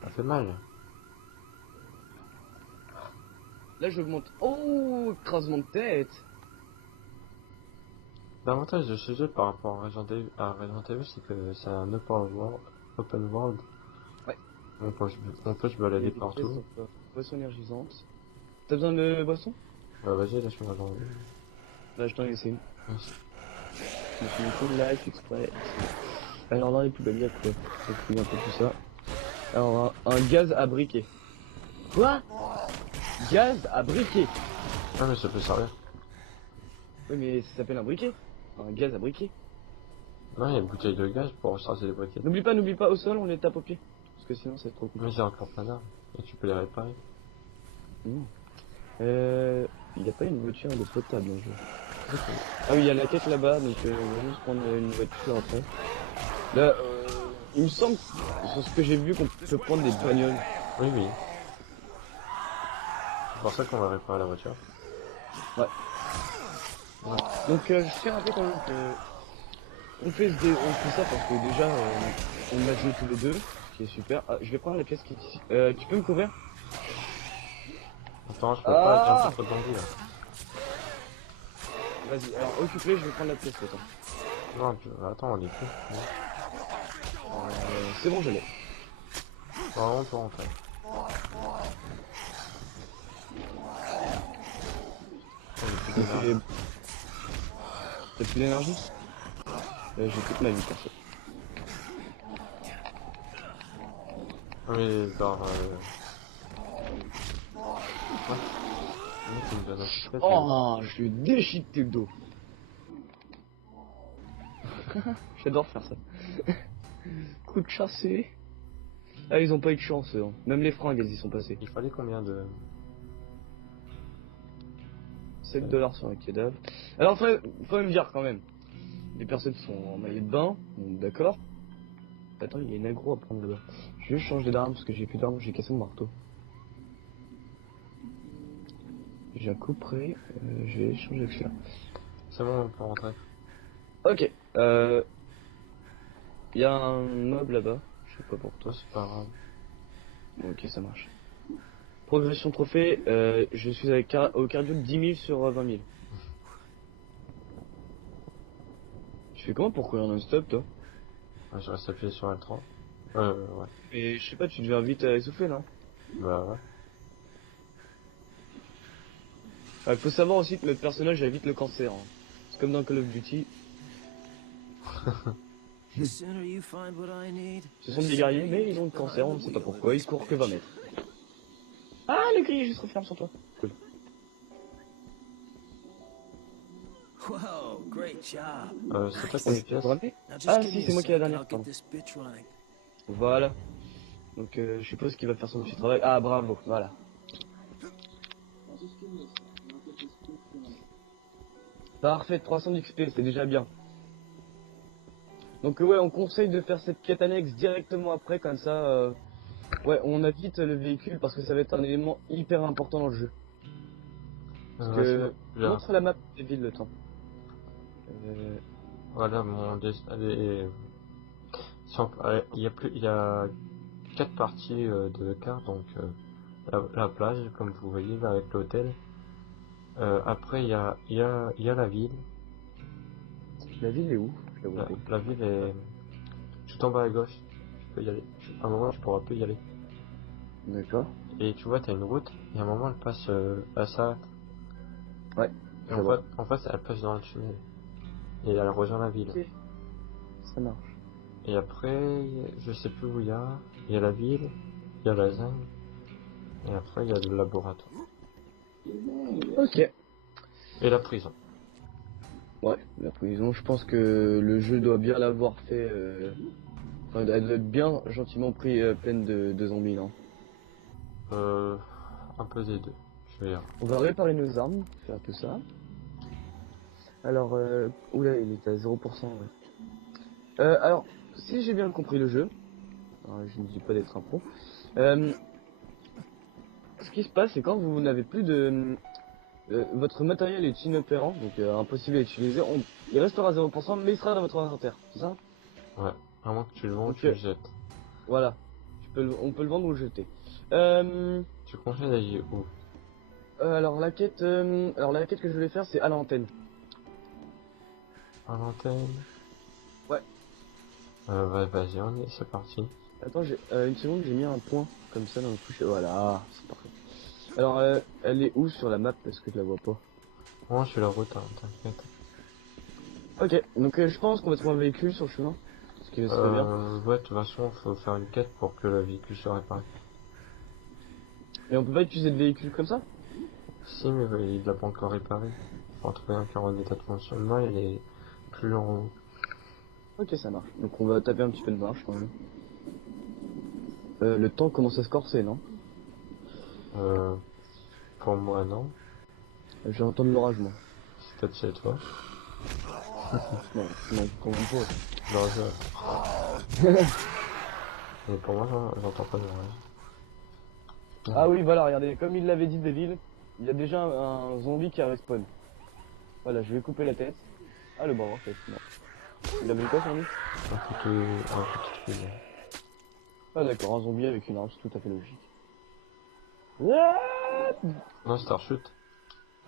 Ça fait mal. Là j'augmente. Oh, écrasement de tête. L'avantage de ce jeu par rapport à Resident Evil, c'est que c'est un open world. Ouais. On peut se Il y balader a des pièces partout. donc, boisson énergisante. T'as besoin de boisson? Bah vas-y, lâche-moi dans Là je t'en ai laissé une. Merci. Je me suis mis full life exprès. Alors dans les poubelles, il y a quoi? Je fouille un peu tout ça. Alors un gaz à briquet. Quoi? Gaz à briquet? Ah mais ça peut servir. Oui mais ça s'appelle un briquet. Un gaz à briquet. Non, il y a une bouteille de gaz pour recharger les briquettes. N'oublie pas au sol, on les tape au pied. Parce que sinon c'est trop Mais compliqué. j'ai encore plein d'armes. Et tu peux les réparer. Mmh. Il n'y a pas une voiture de potable dans le jeu. Ah oui, il y a la quête là-bas, donc on va juste prendre une voiture après. Là, il me semble, sur ce que j'ai vu, qu'on peut prendre des bagnoles. Oui, oui. C'est pour ça qu'on va réparer la voiture. Ouais. Donc je tiens à rappeler quand même que on fait ça parce que déjà on a joué tous les deux, ce qui est super. Ah, je vais prendre la pièce qui est ici. Tu peux me couvrir? Attends, je peux pas, j'ai un Ah, peu trop de zombies là. vas-y, alors occupe-les, je vais prendre la pièce, attends. Non, attends, on est plus. C'est bon, je l'ai. Non, on peut rentrer. Oh, j'ai plus d'énergie. T'as plus d'énergie? J'ai toute ma vie perso. Ah, mais les barres. Ouais. Oui, tu me donnes un petit peu, Oh, je déchiquette le dos. J'adore faire ça. Coup de chassé. Ah, ils ont pas eu de chance, eux, hein. Même les fringues, elles y sont passées. Il fallait combien de. 7 dollars sur un cadavre. Alors, faut me dire quand même. Les personnes sont en maillot de bain, donc d'accord. Attends, il y a une aggro à prendre là-bas. Je vais juste changer d'arme parce que j'ai plus d'armes, j'ai cassé mon marteau. J'ai un couperet, je vais changer avec celui-là. C'est bon, on peut rentrer. Ok, il y a un mob là-bas, je sais pas pour toi. Toi, c'est pas grave. Ok, ça marche. Progression trophée, je suis avec au cardio de 10 000 sur 20 000. Tu fais comment pour courir non-stop, toi? Ouais, je reste appuyé sur L3. Ouais. Et je sais pas, tu deviens vite essoufflé, non? Bah ouais. Il faut savoir aussi que notre personnage a vite le cancer. Hein. Parce comme dans Call of Duty. The sooner you find what I need. Ce sont des guerriers, mais ils ont le cancer, on ne sait pas pourquoi, ils courent que 20 mètres. Ah, le grille est juste referme sur toi. Cool. Whoa, great job. C'est toi qui as les pièces? Now just Ah, give si, me c'est a moi qui ai la sec and dernière, I'll get pardon. this bitch running. Voilà. Donc, je suppose qu'il va faire son petit travail. Ah, bravo, voilà. Parfait, 300 d'XP, c'est déjà bien. Donc, ouais, on conseille de faire cette quête annexe directement après, comme ça, ouais, on a vite le véhicule parce que ça va être un élément hyper important dans le jeu. Parce que, montre la map des villes le temps. Voilà, allez, il y a 4 parties de carte, donc la plage, comme vous voyez là avec l'hôtel. Après, il y a la ville. La ville est où? Je l'ai oublié. La ville est tout en bas à gauche. Tu peux y aller. À un moment, tu pourras plus y aller. D'accord. Et tu vois, t'as une route, et à un moment, elle passe à ça. Ouais. Et je vois. en fait, elle passe dans le tunnel. Et elle rejoint la ville. Ok. Ça marche. Et après, je sais plus où il y a. Il y a la ville, il y a la jungle, et après, il y a le laboratoire. Ok. Et la prison. Ouais, la prison, je pense que le jeu doit bien l'avoir fait. Enfin, elle doit être bien gentiment pris pleine de zombies, non? Un peu des deux. Je vais dire. On va réparer nos armes, faire tout ça. Alors, oula, il est à 0%, ouais. Alors, si j'ai bien compris le jeu, alors, je ne dis pas d'être un pro, ce qui se passe, c'est quand vous n'avez plus de... votre matériel est inopérant, donc impossible à utiliser, il restera à 0%, mais il sera dans votre inventaire, c'est ça? Ouais. Vraiment que tu le vends ou Donc, tu le jettes. voilà. On peut le vendre ou le jeter. Tu conseilles d'aller où? Alors la quête que je voulais faire, c'est à l'antenne. À l'antenne? Ouais. Vas-y, c'est parti. Attends, j'ai une seconde, j'ai mis un point comme ça dans le couche. Voilà, c'est parfait. Alors, elle est où sur la map parce que je la vois pas. Moi, je suis la route, hein, t'inquiète. Ok, donc je pense qu'on va trouver un véhicule sur le chemin, ce qui serait bien. Ouais, de toute façon, faut faire une quête pour que le véhicule soit réparé. Et on peut pas utiliser de véhicule comme ça? Si, mais il l'a pas encore réparé. Faut en trouver un qui est en état de fonctionnement, il est plus long. Ok, ça marche. Donc on va taper un petit peu de marche quand même. Le temps commence à se corser, non? Euh, pour moi, non. Je vais entendre l'orage, moi. C'est peut-être chez toi. Non, non, comment on peut. Non, mais pour moi, j'entends pas de l'orage. Ah oui, voilà, regardez, comme il l'avait dit Devil, il y a déjà un zombie qui a respawn. Voilà, je vais couper la tête. Ah, le bras, en fait, non. Il avait quoi sur lui? Un petit truc. Ah d'accord, un zombie avec une arme, c'est tout à fait logique. What? Non, Starchute.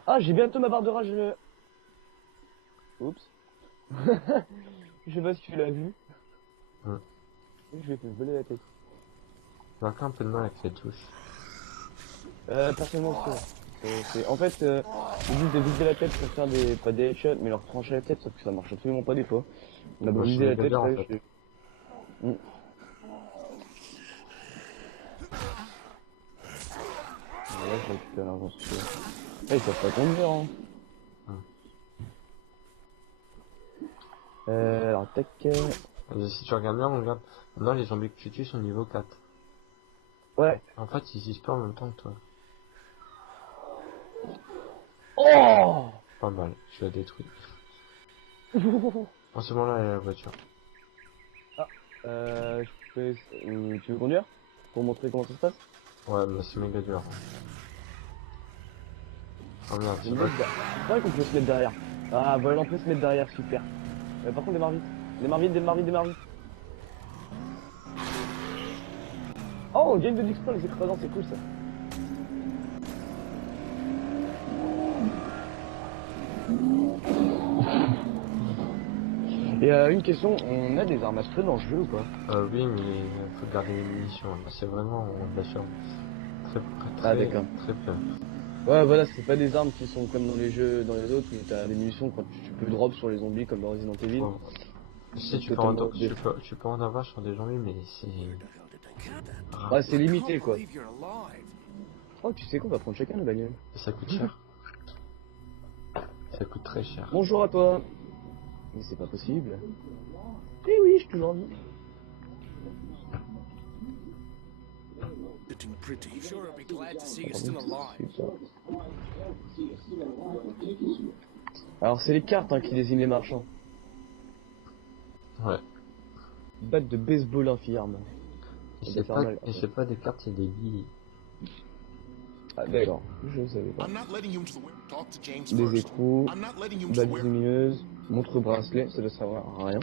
Ah, j'ai bientôt ma barre de rage. Oups. Je sais pas si tu l'as vu. Hmm. Je vais te voler la tête. J'ai encore un peu de mal avec les touches. Personnellement, en fait, ils disent de viser la tête pour faire des, pas des headshots, mais leur trancher la tête, sauf que ça marche absolument pas des fois. On a beau Moi, je viser la suis tête, méga bien, ouais, en fait. Là, je récupère l'argent sur. Ah, ils peuvent pas tomber, hein. Alors, tac. Si tu regardes bien, on regarde. Maintenant, les zombies que tu tues sont niveau 4. Ouais. En fait, ils y spawnent en même temps que toi. Oh. Pas mal, je l'ai détruit. En ce moment-là, il y a la voiture. Je peux... tu veux conduire? Pour montrer comment ça se passe? Ouais, mais c'est méga dur. Oh merde, C'est c'est pas... vrai qu'on peut se mettre derrière. Ah, voilà, on peut se mettre derrière, super. Par contre, démarre vite. Démarre vite, démarre vite, démarre vite. Oh, game de d'exploit, les écrasants, c'est cool ça. Et une question, on a des armes à feu dans le jeu ou pas? Oui, mais il faut garder les munitions. Là, c'est vraiment de la survie. Très, très, Ah, d'accord. très peu. Ouais, voilà, c'est pas des armes qui sont comme dans les jeux, dans les autres, où t'as des munitions quand tu peux drop sur les zombies comme dans Resident Evil. Bon. Si C'est tu peux, en, totalement des- tu peux en avoir sur des zombies, mais c'est rare. Ouais, c'est I can't limité quoi. believe you're alive. Oh, tu sais qu'on va prendre chacun la bagnole. Et ça coûte cher. Ça coûte très cher. Bonjour à toi. Mais c'est pas possible. Eh oui, je suis toujours en vie. Sitting pretty. Sure, I'll be glad to see you're Par still contre, alive. c'est pas- Alors c'est les cartes hein, qui désignent les marchands. Ouais. Batte de baseball infirme. Et Ça c'est doit faire pas, mal, et c'est pas des cartes, c'est des billes. Ah d'accord, je savais pas. I'm not letting you into the warehouse. Talk to James Des first. écrous, I'm not letting you into the bagues warehouse. lumineuses, montre bracelet, ça doit servir à rien.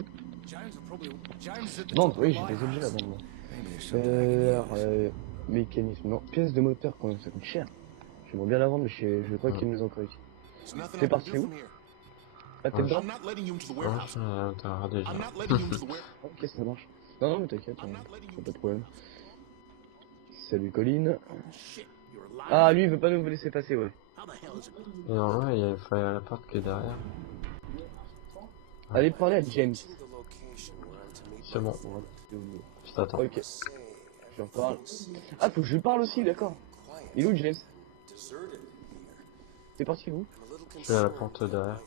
James will probably. James is at the Vente, top oui, of j'ai the des objets à lighthouse. vendre. Maybe there's something I can use. Mécanisme, non, pièces de moteur quand même, ça coûte cher. J'aimerais bien la vendre, mais je crois qu'il nous en coûte. There's nothing T'es I can parti do où? from here. Ah, t'es Ouais. dedans? I'm not letting you into the Ouais, warehouse. je suis à l'intérieur déjà. I'm not letting you into the warehouse. Ok, ça marche. Non, non, mais t'inquiète, I'm hein, not letting you y a pas into de the problème. Salut Colline. Shit, you're alive. Ah, lui, il veut pas nous laisser passer, ouais. How the hell is it? Et normalement, il fallait à la porte qui est derrière. Allez, parler à James. The location we're on to meet. C'est bon, je t'attends. Ok, je reparle. Ah, faut que je lui parle aussi, d'accord. Il est où, James? T'es parti où? Je suis à la porte derrière.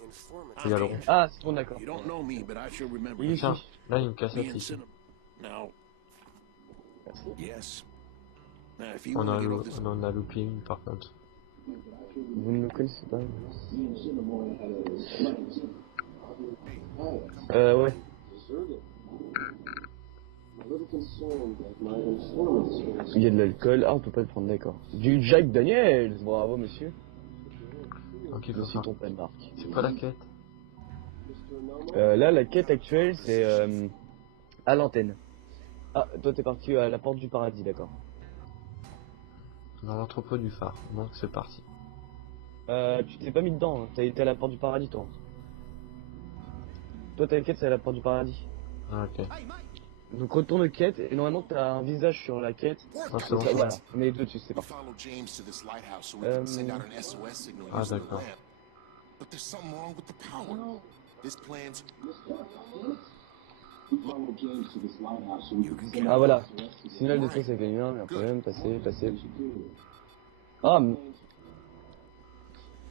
Il y a le rond. Ah, c'est bon, d'accord. You don't know me, but I sure remember Il est you. Tiens, ici. là, il y a une Me cassette and ici. Cinnamon. Now, Merci. yes. Now, if you On want a, to get off this, on en a loupé une par contre. Vous ne me connaissez pas. Ouais. Il y a de l'alcool. Ah, on peut pas le prendre, d'accord. Du Jack Daniels. Bravo, monsieur. Donc il faut Merci faire. ton pelle marque. C'est pas la quête. Là, la quête actuelle, c'est à l'antenne. Ah, toi, t'es parti à la porte du paradis, d'accord. Dans l'entrepôt du phare. Donc c'est parti. Tu t'es pas mis dedans, hein. T'as été à la porte du paradis, toi. Toi, ta quête, c'est à la porte du paradis. Ah, ok. Donc, retourne aux quêtes, et normalement, t'as un visage sur la quête. Ah, c'est bon. Ça, voilà, on est les deux dessus, c'est we parfait. follow James to this lighthouse so we can send out an SOS signal Ah, using the d'accord. lamp. But there's something wrong with the power. This plan's. You can count. Ah, voilà. Signal de stress avec la lumière, mais un problème, passer. Ah, mais...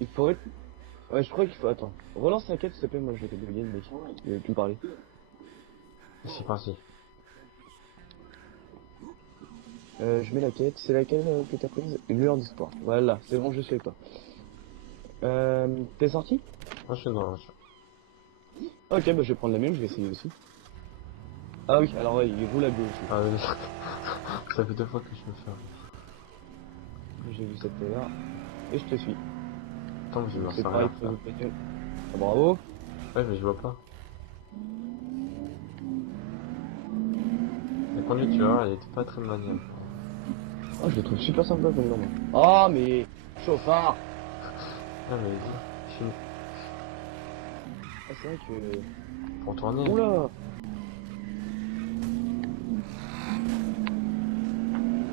Il faudrait... Ouais, je crois qu'il faut... Attends. Relance la quête, s'il te plaît, moi je vais te bugger, mec. Il veut plus me parler. C'est parti. Je mets la quête. C'est laquelle que t'as prise? Une lueur d'espoir. Voilà, c'est bon, je suis avec toi. T'es sorti? Moi je suis dans la voiture. Ok, bah je vais prendre la mienne, je vais essayer aussi. Ah oui, alors ouais, il roule à gauche. Ah oui. Ça fait 2 fois que je me fais. J'ai vu cette là et je te suis. Attends, je vais voir C'est ça pareil rien pour faire. votre bagnole. Ah, bravo. Ouais, mais je vois pas. La conduite, tu vois, elle était pas très maniable. Ah, je le trouve super sympa comme nom. Ah, mais chauffard. Ah, mais vas-y, finis. Ah, c'est vrai que... Pour tourner. Oula.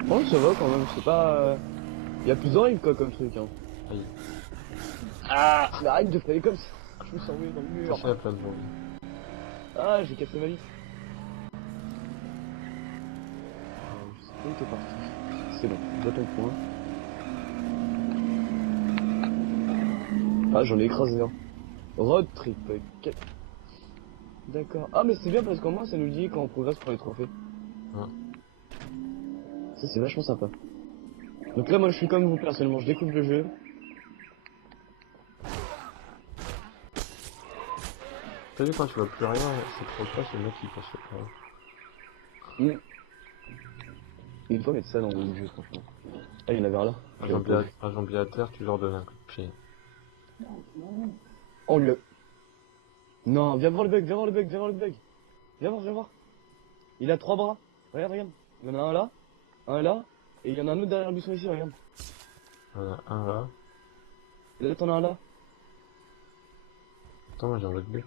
Bon, ça va quand même, c'est pas... Il y a plus horrible quoi comme truc, hein. Aïe. Ah, mais arrête de faire comme ça. Je me suis envoyé dans le mur. Ça, il y a plein de zombies. Ah, j'ai cassé ma vie. Je sais pas où t'es parti. C'est bon, vois ton point. Ah, j'en ai écrasé un. Road trip. D'accord. Ah, mais c'est bien parce qu'au moins ça nous dit quand on progresse pour les trophées. Ouais. Ça, c'est vachement sympa. Donc là, moi je suis comme vous personnellement, je découvre le jeu. T'as vu quand tu vois plus rien, c'est trop pas, c'est le mec qui pense pas. Il faut mettre ça dans le jeu, franchement. Ah, il y en avait un là. Un zombie à terre, tu leur donnes un coup de pied. Oh le... Non, viens voir le bug, viens voir le bug, viens voir le bug. Viens voir. Il a 3 bras. Regarde. Il y en a un là, et il y en a un autre derrière le buisson ici, regarde. Il y en a un là. Et là, t'en as un là. Attends, moi j'en vois 2.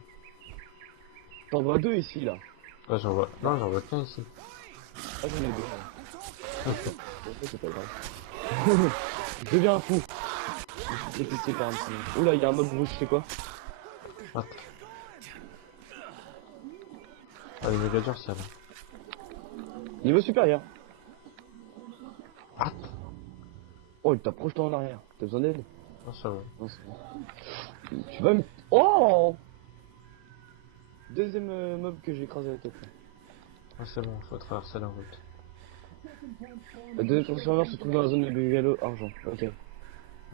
T'en vois 2 ici, là. Là j'en vois. Non, j'en vois qu'un ici. Ah, j'en ai 2. Bon, ça, c'est pas grave. Je deviens un fou. Je suis décliqué par un petit. Oula, il y a un mob rouge, c'est quoi? What? Ah, les méga durs, ça là. Niveau supérieur. What? Oh, il t'a projeté en arrière. T'as besoin d'aide? Non, ça va. Non, c'est bon. Tu vas me. Oh! Deuxième mob que j'ai écrasé la tête. Là. Ah, c'est bon, faut traverser la route. Le deuxième transformeur se trouve dans la zone de bungalow argent. Ok.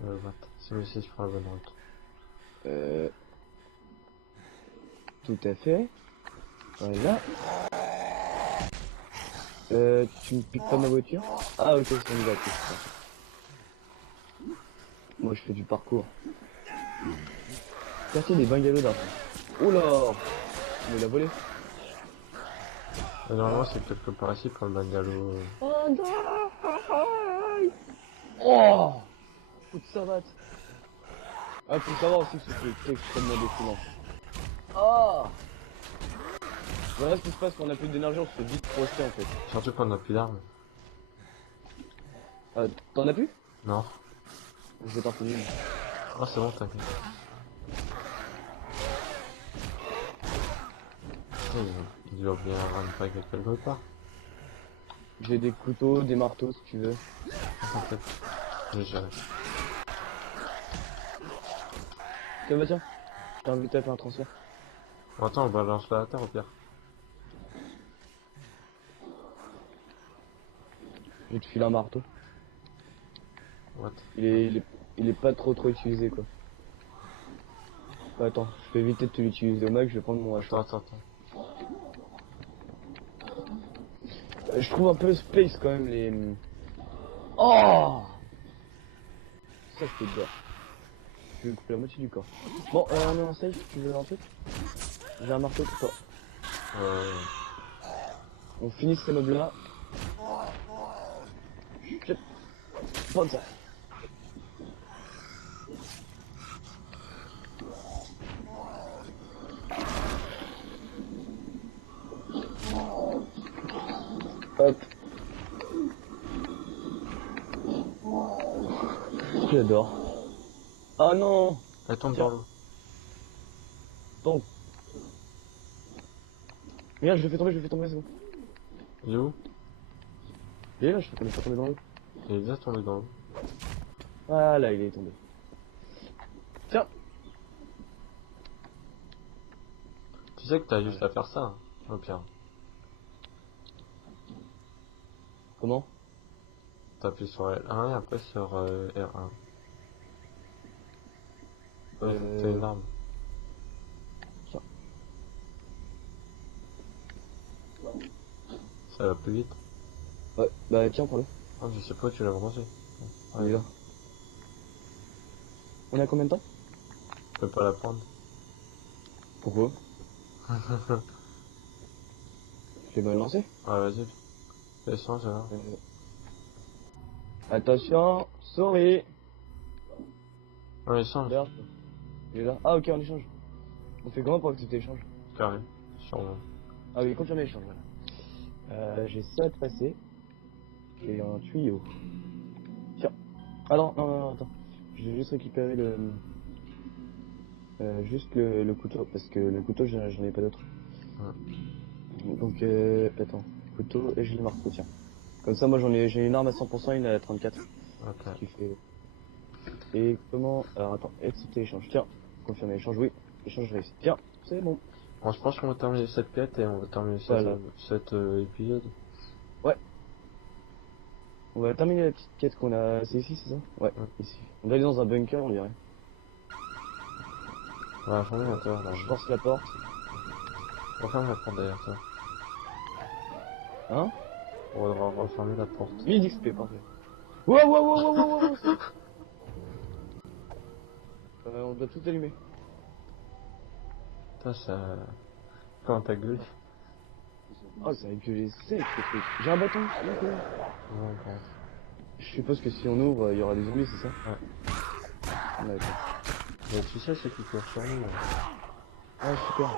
What? C'est mieux si je prends la bonne route. Euh. Tout à fait. Voilà. Tu me piques pas ma voiture? Ah, ok, c'est bon, d'accord. Moi, je fais du parcours. Quartier des bungalows d'argent. Oula! Mais il a volé. Et normalement, c'est quelque part ici pour le bungalow. Oh non! Oh! Coup de savate. Ah, faut savoir aussi que c'est extrêmement défilant. Oh! Voilà ce qui se passe quand on a plus d'énergie, on se fait vite projeter en fait. Surtout qu'on a plus d'armes. T'en as plus? Non. Je vais t'en filer une. Ah, c'est bon, t'inquiète. Il doit bien rendre pas quelque part. J'ai des couteaux, des marteaux si tu veux. T'inquiète. Je gère. Tiens, bah tiens. Je t'ai invité à faire un transfert. Bon, attends, on balance la terre au pire. Je vais te filer un marteau. What? Il est pas trop utilisé quoi. Bah, attends, je vais éviter de te l'utiliser au max, je vais prendre mon hachoir. Attends. Je trouve un peu space quand même les... Oh! Ça je te dors. Je vais couper la moitié du corps. Bon, on est en safe, tu veux un truc? J'ai un marteau pour toi. On finit ces mobs là. Je... Prends ça. Hop. J'adore. Oh non! Elle tombe Tiens. dans l'eau. Bon. Regarde, je le fais tomber, c'est bon. Il est où? Il est là, je fais tomber dans l'eau. Il est déjà tombé dans l'eau. Voilà, il est tombé. Tiens. Tu sais que t'as juste à faire ça, hein, au pire. Comment? T'appuies sur L1 et après sur R1. T'as une arme. Tiens. Ça va plus vite. Ouais, bah tiens, prends-le. Ah, je sais pas, tu l'as bronzé. Il est là. On a combien de temps? Je peux pas la prendre. Pourquoi? Je l'ai mal lancé? Ouais, vas-y. Descends, alors. Attention, souris. Ouais, échange. Regarde. Il est là. Ah ok, on échange. On fait comment pour accepter l'échange? Carré. Sûrement. Ah oui, confirmer l'échange, voilà. J'ai ça à te passer. Et un tuyau. Tiens. Ah non, attends. Je vais juste récupérer le... juste le couteau, parce que le couteau, j'en ai pas d'autre. Ouais. Donc, attends. Couteau, et j'ai le marteau, tiens. Comme ça, moi, j'ai une arme à 100%, une à 34. Ok. Qui fait... Et comment... Alors, attends, accepter l'échange. Tiens, confirmer l'échange, oui. L'échange réussi. Tiens, c'est bon. Bon, je pense qu'on va terminer cette quête et on va terminer Voilà. cet épisode. Ouais. On va terminer la petite quête qu'on a... C'est ici, c'est ça? Ouais, ici. On va aller dans un bunker, on dirait. On va fermer la terre, là. Je force la porte. On va fermer la porte derrière toi. Hein? On va refermer la porte. 1000 XP, parfait. Wow. On doit tout allumer. Putain, ça... Comment t'as gueulé? Oh, ça a gueulé sec, ce truc. J'ai un bâton. Ok. Ouais, bon. Je suppose que si on ouvre, il y aura des zombies, c'est ça? Ouais. Ah, d'accord. Mais tu sais, c'est qui court sur nous, là. Ah, super.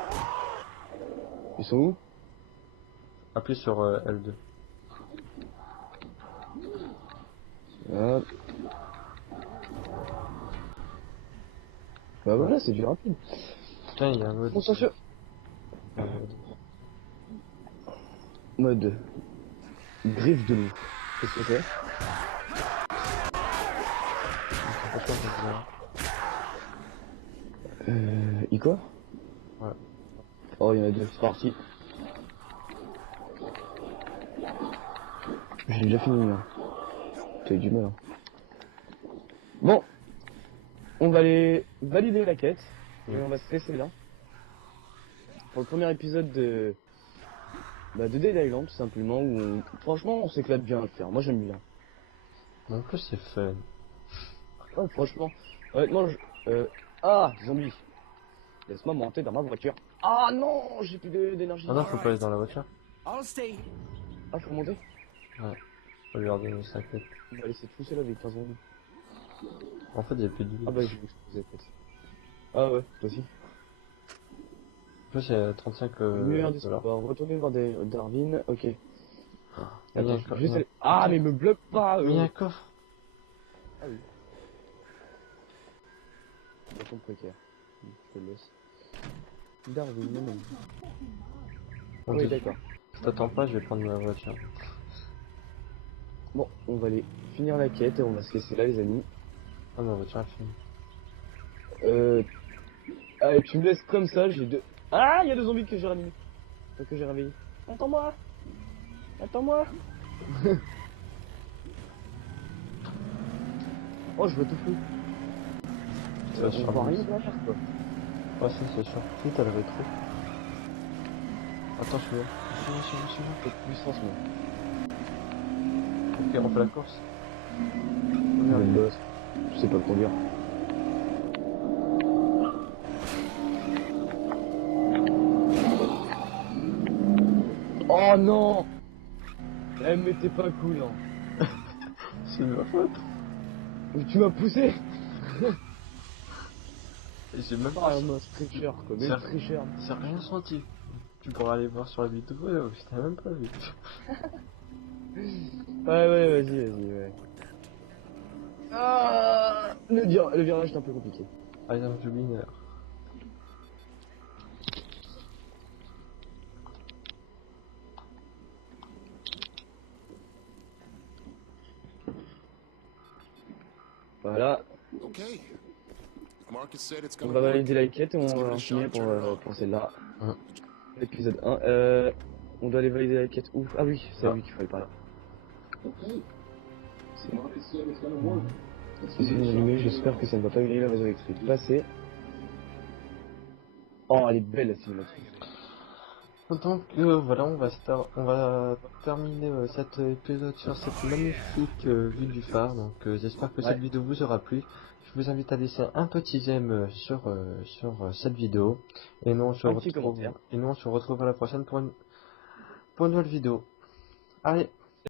Ils sont où? Appuie sur L2. Hop. Bah voilà, c'est du rapide. Putain, il y a un mode. Concentration. euh, Mode griffe de loup. Qu'est-ce que c'est? Franchement, c'est bien. Quoi? Ouais. Oh, il y en a deux, c'est parti. J'ai déjà fini, là. T'as eu du mal, hein. Bon. On va aller valider la quête. Et on va se laisser là. Pour le premier épisode de Dead Island, tout simplement, où franchement, on s'éclate bien à le faire. Moi, j'aime bien. Mais en plus, c'est fun. Ouais, franchement. Honnêtement, Ah, zombie. Laisse-moi monter dans ma voiture. Ah non, j'ai plus d'énergie. Ah non, faut pas aller dans la voiture. I'll stay. Ah, faut monter? Ouais. Faut lui leur donner sa quête. On va laisser tout seul avec 15 zombies. En fait, il y a plus de vie. Ah bah, je vais exploser peut-être. Ah ouais, toi aussi. En plus, il y a 35 Lumière dollars. d'espoir, retourner voir Darwin, ok. Il y a Attends, un je co- vais juste il y a- aller... Ah, mais me bloque pas Mais il y a un coffre. Ah oui. Bâton précaire. Je le laisse. Darwin, non, non. Bon, Oui, je d'accord. t'attends pas, je vais prendre ma voiture. Bon, on va aller finir la quête et on va se laisser là, les amis. Ah, ma voiture est finie. Allez, tu me laisses comme ça, j'ai deux... Ah, il y a deux zombies que j'ai réveillés. Que j'ai réveillés. Attends-moi. Attends-moi. Oh, je vois tout flou. Ça va On sur voit le rien bus. derrière, quoi. Ah, si, c'est sûr. Si, t'as le rétro. Attends, suis-moi. Suis-moi. Faut de puissance, moi. Ok, on fait la course. Le boss. Je sais pas le conduire. Oh non. Eh, mais t'es pas cool, hein. C'est de ma faute. Mais tu m'as poussé. Et j'ai même Ah, pas... moi, c'est très cher, quoi. Mais Ça- très cher. J'ai rien senti. Tu pourras aller voir sur la vidéo, je t'ai même pas vu. Ouais, vas-y, ouais. Ah, le virage est un peu compliqué. I am the winner. Voilà, Okay. Marcus said it's on gonna va work. valider la quête et on Let's give it va a shot finir and turn it on. pour celle-là. Hein. L'épisode 1. On doit aller valider la quête. Ouf, ah oui, c'est Ah. lui qu'il fallait parler. C'est une allumée, j'espère que ça ne va pas griller la maison électrique. Passer. Oh, elle est belle la cinématique. Donc voilà, on va terminer cet épisode sur cette magnifique vue du phare. Donc j'espère que Ouais. cette vidéo vous aura plu. Je vous invite à laisser un petit j'aime sur cette vidéo. Et nous on se Un petit commentaire. retrouve à la prochaine pour une nouvelle vidéo. Allez.